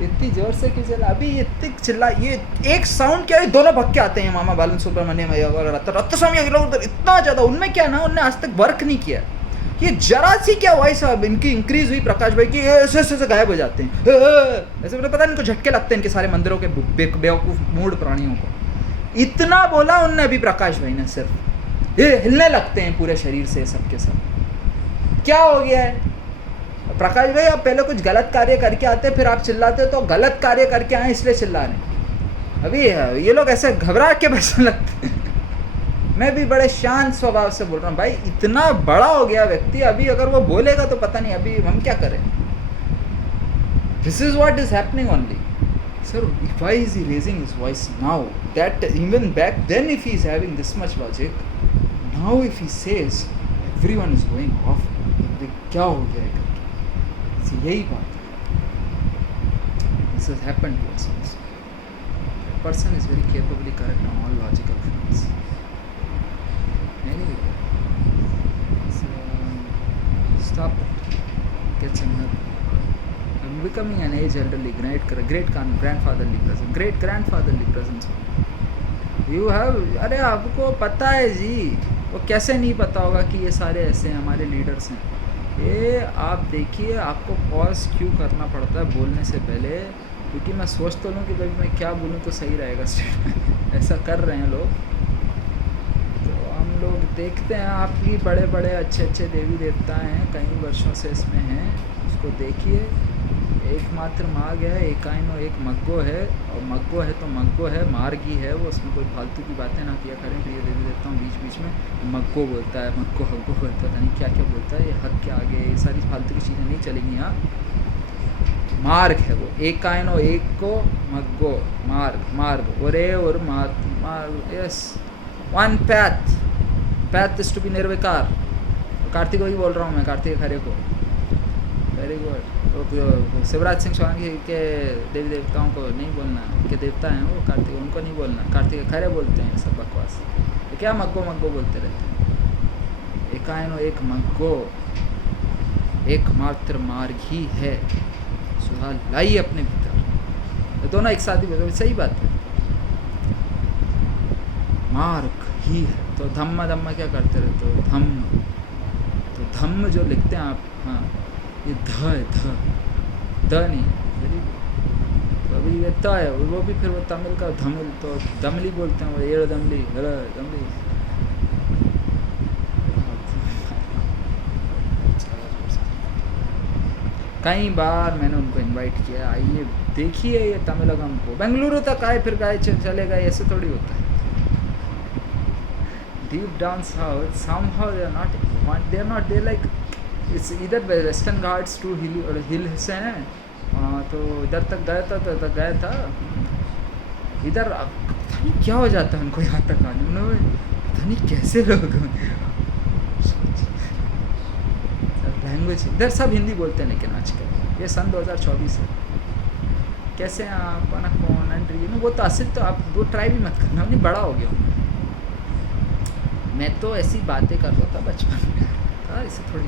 इतनी जोर से क्यों चला अभी, इतनी चिल्ला, ये एक साउंड क्या है, दोनों भग के आते हैं, मामा बालन सुब्रमण्यम और रत्नस्वामी अग्रवाल, इतना ज़्यादा उनमें क्या ना, उनने आज तक वर्क नहीं किया। ये जरा सी क्या वॉइस अब इनकी इंक्रीज हुई प्रकाश भाई की, ऐसे ऐसे गायब हो जाते हैं, ऐसे मुझे पता नहीं, इनको झटके लगते हैं इनके सारे मंदिरों के बेवकूफ़ मूड प्राणियों को। इतना बोला उनने अभी प्रकाश भाई ने, सिर्फ ये हिलने लगते हैं पूरे शरीर से सब के सब। क्या हो गया है प्रकाश भाई, आप पहले कुछ गलत कार्य करके आते, फिर आप चिल्लाते, तो गलत कार्य करके आए इसलिए चिल्ला रहे। अभी ये लोग ऐसे घबरा के बैठने लगते हैं। मैं भी बड़े शांत स्वभाव से बोल रहा हूँ भाई, इतना बड़ा हो गया व्यक्ति, अभी अगर वो बोलेगा तो पता नहीं अभी हम क्या करें। This is what is happening only sir. Why is he raising his voice now, that even back then if he is having this much logic, now if he says everyone is going off, क्या हो गया है, यही बात है। This has happened to us. Person is very capably correct on all logical fronts. Anyway, so, stop it. Get some help. I'm becoming an age elderly, great grandfatherly presence, great grandfatherly presence. You have, अरे आपको पता है जी, वो कैसे नहीं पता होगा कि ये सारे ऐसे हैं, हमारे लीडर्स हैं। ये आप देखिए, आपको पॉज क्यों करना पड़ता है बोलने से पहले, क्योंकि मैं सोच तो लूँ कि भाई मैं क्या बोलूँ तो सही रहेगा स्टेटमेंट। ऐसा कर रहे हैं लोग। तो हम लोग देखते हैं, आपकी बड़े बड़े अच्छे अच्छे देवी देवता हैं, कई वर्षों से इसमें हैं, उसको देखिए। एकमात्र मार्ग है, एकाइनो एक मग्गो है, और मग्गो है तो मग्गो है, मार्ग ही है वो। उसमें कोई फालतू की बातें ना किया करें। प्रिय देवी देवता हूँ, बीच बीच में मग्गो बोलता है, मग्गो हग्गो बोलता है, पता नहीं क्या क्या बोलता है। ये हक के आगे ये सारी फालतू की चीज़ें नहीं चलेंगी यहाँ। मार्ग है वो, एकाइनो एक को मग्गो, मार्ग मार्ग, ओरे और मार्ग, yes, one path, path is to be निर्विकार। कार्तिक वही बोल रहा हूँ मैं, कार्तिक खरे को। Very good. तो शिवराज सिंह चौहान के देवी देवताओं को नहीं बोलना, उनके देवता हैं वो कार्तिक, उनको नहीं बोलना। कार्तिक खरे बोलते हैं सब बकवास। तो क्या मग्गो मग्गो बोलते रहते हैं। एकाइनो एक मग्गो, एकमात्र मार्ग ही है। सुधार लाइए अपने भीतर। तो दोनों एक साथ ही बोलो, सही बात है। मार्ग ही है। तो धम्म धम्म क्या करते रहते हो? धम्म। तो धम्म जो लिखते हैं आप, हाँ, ये ध है, ध नहीं। Very good. तो अभी ये त है, वो भी फिर वो तमिल का धमिल, तो दमली बोलते हैं वो, एड़ दमली, दमली। कई बार मैंने उनको इनवाइट किया, आइए देखिए ये तमिलगम को, बेंगलुरु तक आए, फिर गए चले गए, ऐसे थोड़ी होता है। Deep down south somehow they are not they like it's either Western Ghats to hill से हैं। तो इधर तक गया था, तो तक गया था। इधर पता नहीं क्या हो जाता है उनको यहाँ तक आने में, पता नहीं कैसे लोग। लैंग्वेज इधर सब हिंदी बोलते हैं, लेकिन आजकल ये सन 2024 है। कैसे हैं आप? कौन एंट्री, वो तो असित, तो आप वो ट्राई भी मत करना, नहीं बड़ा हो गया हूँ मैं तो ऐसी बातें कर रहा था बचपन में, था इसे थोड़ी।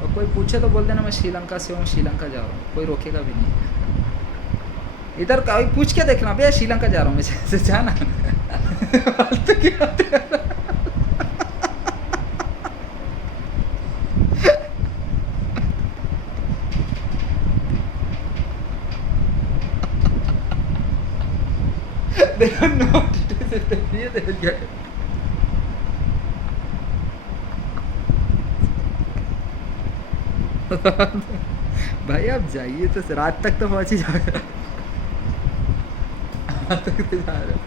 और कोई पूछे तो बोल देना मैं श्रीलंका से हूँ, श्रीलंका जा रहा हूँ, कोई रोकेगा भी नहीं। इधर कोई पूछ के देखना, भैया श्रीलंका जा रहा हूँ मैं, से जाना। फालतू की बातें कर रहा। They don't know what it is. If they hear, they will get it. भाई आप जाइए तो रात तक तो पहुंच ही जाएगा। रात तक तो जा रहे हो,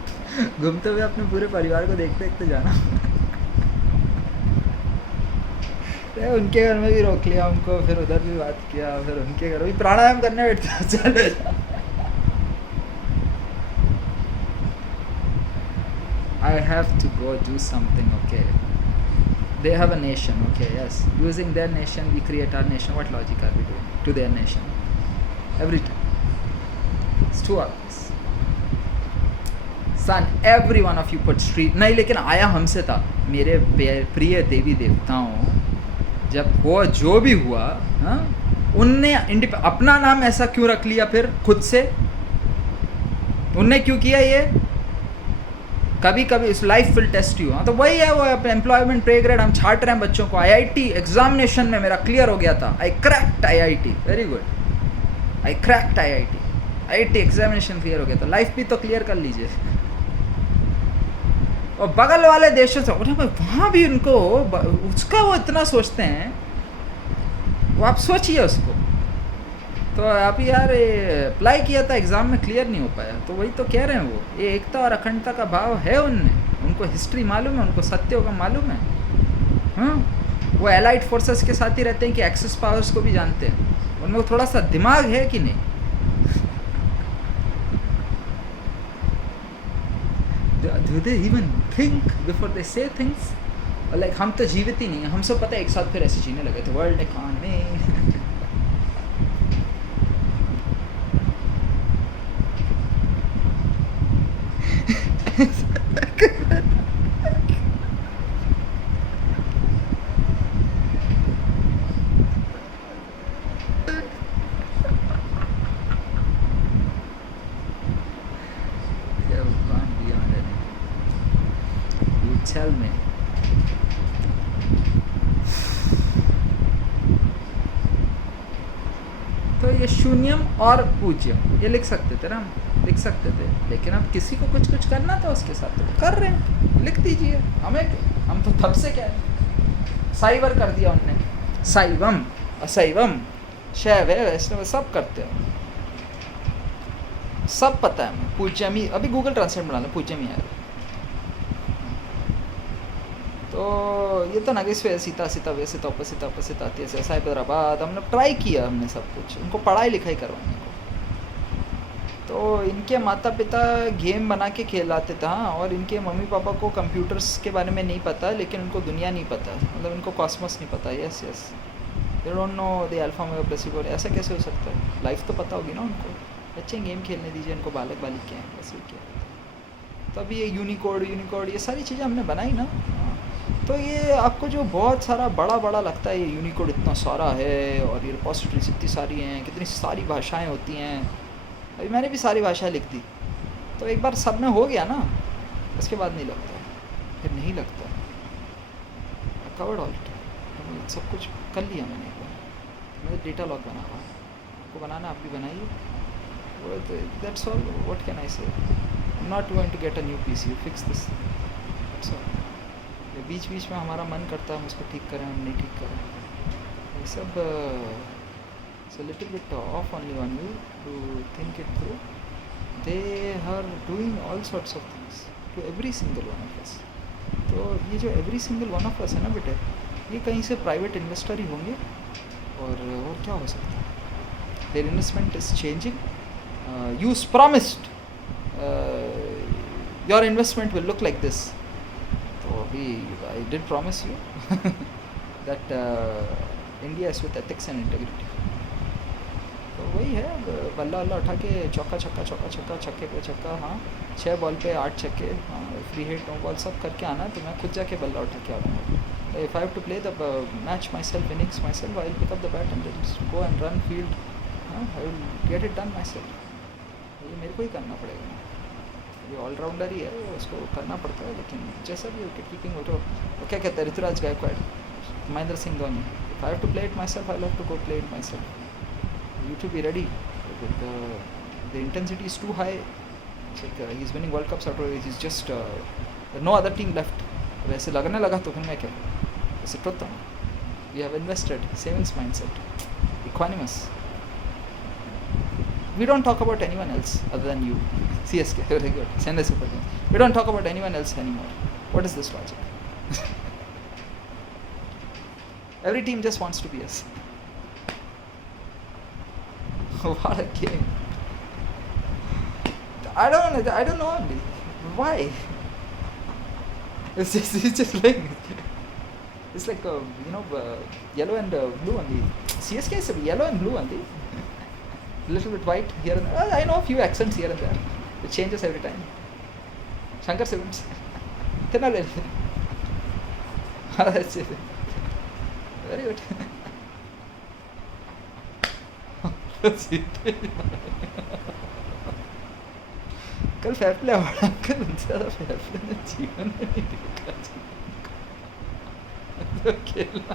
घूमते हुए अपने पूरे परिवार को देखते देखते जाना। तो उनके घर में भी रोक लिया हमको, फिर उधर भी बात किया, फिर उनके घर भी प्राणायाम करने बैठते। चले I have to go do something, okay? They have a nation, okay, yes. Using their nation, we create our nation. What logic are we doing to their nation? Every time. It's too obvious. Son, every one of you put street. नहीं, लेकिन आया हमसे था। मेरे प्रिय देवी देवताओं, जब वो जो भी हुआ, हाँ, उनने अपना नाम ऐसा क्यों रख लिया फिर खुद से? उनने क्यों किया ये? कभी कभी इस लाइफ विल टेस्ट यू। हाँ, तो वही है वो एम्प्लॉयमेंट पे ग्रेड हम छाट रहे हैं बच्चों को। आईआईटी एग्जामिनेशन में मेरा क्लियर हो गया था। आई क्रैक्ड आईआईटी, वेरी गुड। आई क्रैक्ड आईआईटी एग्जामिनेशन क्लियर हो गया था। लाइफ भी तो क्लियर कर लीजिए। और बगल वाले देशों से वहाँ भी उनको उसका वो इतना सोचते हैं, वो आप सोचिए उसको। तो आप यार अप्लाई किया था, एग्ज़ाम में क्लियर नहीं हो पाया, तो वही तो कह रहे हैं वो, ये एकता और अखंडता का भाव है उनमें, उनको हिस्ट्री मालूम है, उनको सत्यों का मालूम है। हाँ, वो एलाइड फोर्सेस के साथ ही रहते हैं कि एक्सेस पावर्स को भी जानते हैं, उनमें थोड़ा सा दिमाग है कि नहीं? Do they even think before they say things? Like हम तो जीवित ही नहीं है, हम सब पता है एक साथ फिर ऐसे जीने लगे थे। World economy tell me. तो ये शून्यम और पूज्यम ये लिख सकते थे ना, हम लिख सकते थे, लेकिन अब किसी को कुछ कुछ करना था उसके साथ, तो कर रहे हैं, लिख दीजिए, हमें हम तो तब से क्या है, साइवर कर दिया उनने, साइवम असैवम शैव है वैष्णव सब करते हैं, सब पता है हमें। पूज्यम ही अभी गूगल ट्रांसलेट बना लो, पूज्यम ही आएगा। तो ये तो नगेश्वर सीता सीता वे सीता उपसीता उपसीता आती है हैदराबाद, हमने ट्राई किया, हमने सब कुछ उनको पढ़ाई लिखाई करवाने को। तो इनके माता पिता गेम बना के खेलाते थे, हाँ, और इनके मम्मी पापा को कंप्यूटर्स के बारे में नहीं पता, लेकिन उनको दुनिया नहीं पता, मतलब इनको कॉस्मोस नहीं पता। Yes yes, they don't know the alpha omega placebo. ऐसा कैसे हो सकता है? लाइफ तो पता होगी ना उनको, बच्चे गेम खेलने दीजिए इनको, बालक बालिक क्या है, वैसे क्या। तब ये यूनिकोड ये सारी चीज़ें हमने बनाई ना। तो ये आपको जो बहुत सारा बड़ा बड़ा लगता है, ये यूनिकोड इतना सारा है और ये रिपोजिटरीज इतनी सारी हैं, कितनी सारी भाषाएं होती हैं। अभी मैंने भी सारी भाषाएं लिख दी, तो एक बार सब में हो गया ना, उसके बाद नहीं लगता, फिर नहीं लगता। कवर्ड ऑल, सब कुछ कर लिया मैंने एक बार। मैं डेटा लॉग बना रहा हूँ, आपको बनाना, आप भी बनाइए। That's all, what can I say. I am not going to get a new PC, fix this, that's all. बीच बीच में हमारा मन करता है हम उसको ठीक करें, हम नहीं ठीक करें, ये सब it's a little bit of only on you to think it through. They are doing all sorts of things to every single one of us. तो ये जो every single one of us है ना बेटे, ये कहीं से प्राइवेट इन्वेस्टर ही होंगे, और क्या हो सकता है। Their investment is changing, you promised your investment will look like this. तो अभी I did promise you that India is with ethics and integrity. तो वही है, बल्ला वल्ला उठा के चौका छक्का छक्के पे छक्का, हाँ 6 बॉल पे 8 छक्के, हाँ फ्री हिट नो बॉल सब करके आना। तो मैं खुद जाके बल्ला उठा के आऊँगा। If I have to play the match myself, innings myself, I will pick up the bat and go and run field, हाँ I will get it done myself. ये मेरे को ही करना पड़ेगा, ये ऑलराउंडर ही है, उसको करना पड़ता है। लेकिन जैसा भी विकेट कीपिंग हो, तो क्या कहते हैं Ruturaj Gaikwad, Mahendra Singh Dhoni, if I have to play it myself, I will have to go play it myself. You to be ready. The intensity is too high. It's like he's winning World Cups after he's just no other team left. वैसे लगने लगा तो फिर मैं क्या, ऐसे टोता हूँ। We have invested, savings mindset, equanimous. We don't talk about anyone else other than you. CSK, very good. Chennai Super Kings. We don't talk about anyone else anymore. What is this logic? Every team just wants to be us. What a game. I don't know why. It's just like, it's like yellow and blue only. CSK is yellow and blue only. Little bit white here and there. I know a few accents here and there. It changes every time. Shankar Simmons. Very good. कल fair play award, कल उनसे ज़्यादा fair play ने जीवन में नहीं देखा। तो खेला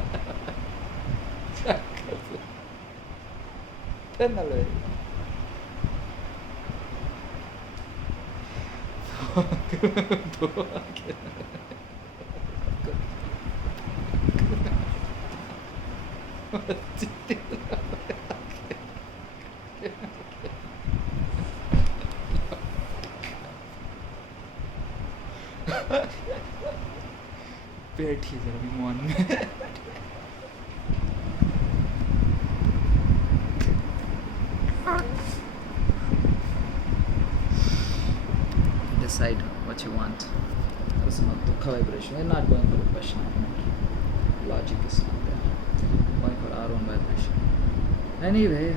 बैठिए जरा भी मॉन में। Decide what you want. That's not the vibration. We're not going for a question anymore. Logic is not there. Going for our own vibration. Anyway,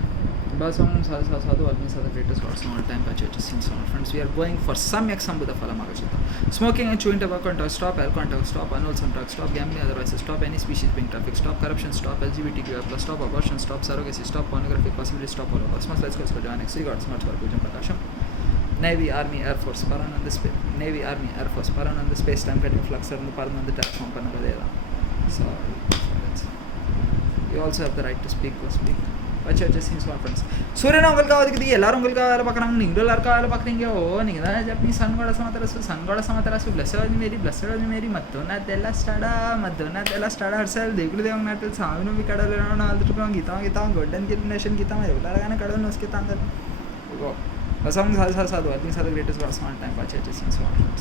बस हम साधु आदमी साधा greatest gods of all time purchase scenes on friends. We are going for samyak sambuddha phalam agachita. Smoking and chewing tobacco and stop, alcohol and stop, unwholesome drugs stop, gambling otherwise stop, any species being trafficked stop, corruption stop, LGBTQ+ stop, abortion stop, surrogacy stop, pornography possibly stop, all of us. Let's go to the next. Regards, not for Pujam Prakasham. Navy, Army, Air Force பறந்து Navy, Army, Air Force பறந்து space time கண்டிப்பாக flux இருந்து பறந்து டெர்ஃபார்ம் பண்ணதே தான். So you also have the right to speak வச்சு scenes one friends. சூரியனை உங்களுக்காக ஒதுக்குது, எல்லாரும் உங்களுக்காக வேலை பார்க்குறாங்க, நீங்களும் எல்லாருக்காக வேலை பார்க்குறீங்க. நீங்கள் தான் చెప్పి సన్గోడ సమతరసు బ్లెస్డ్ మేరీ మద్దోన్న తెల్ల స్టాడా హర్సల్ దేవుడు దేవం నాటలు సామిను మీ కడలు అల్దుట్టుకున్నాం గీతాం గొడ్డన్ గిరినేషన్ గీతాం ఎవరైనా కడలు నొసుకితాం కదా. సాధు అది సాధు గ్రేటెస్ట్ వర్స్ on time purchase scenes one friends.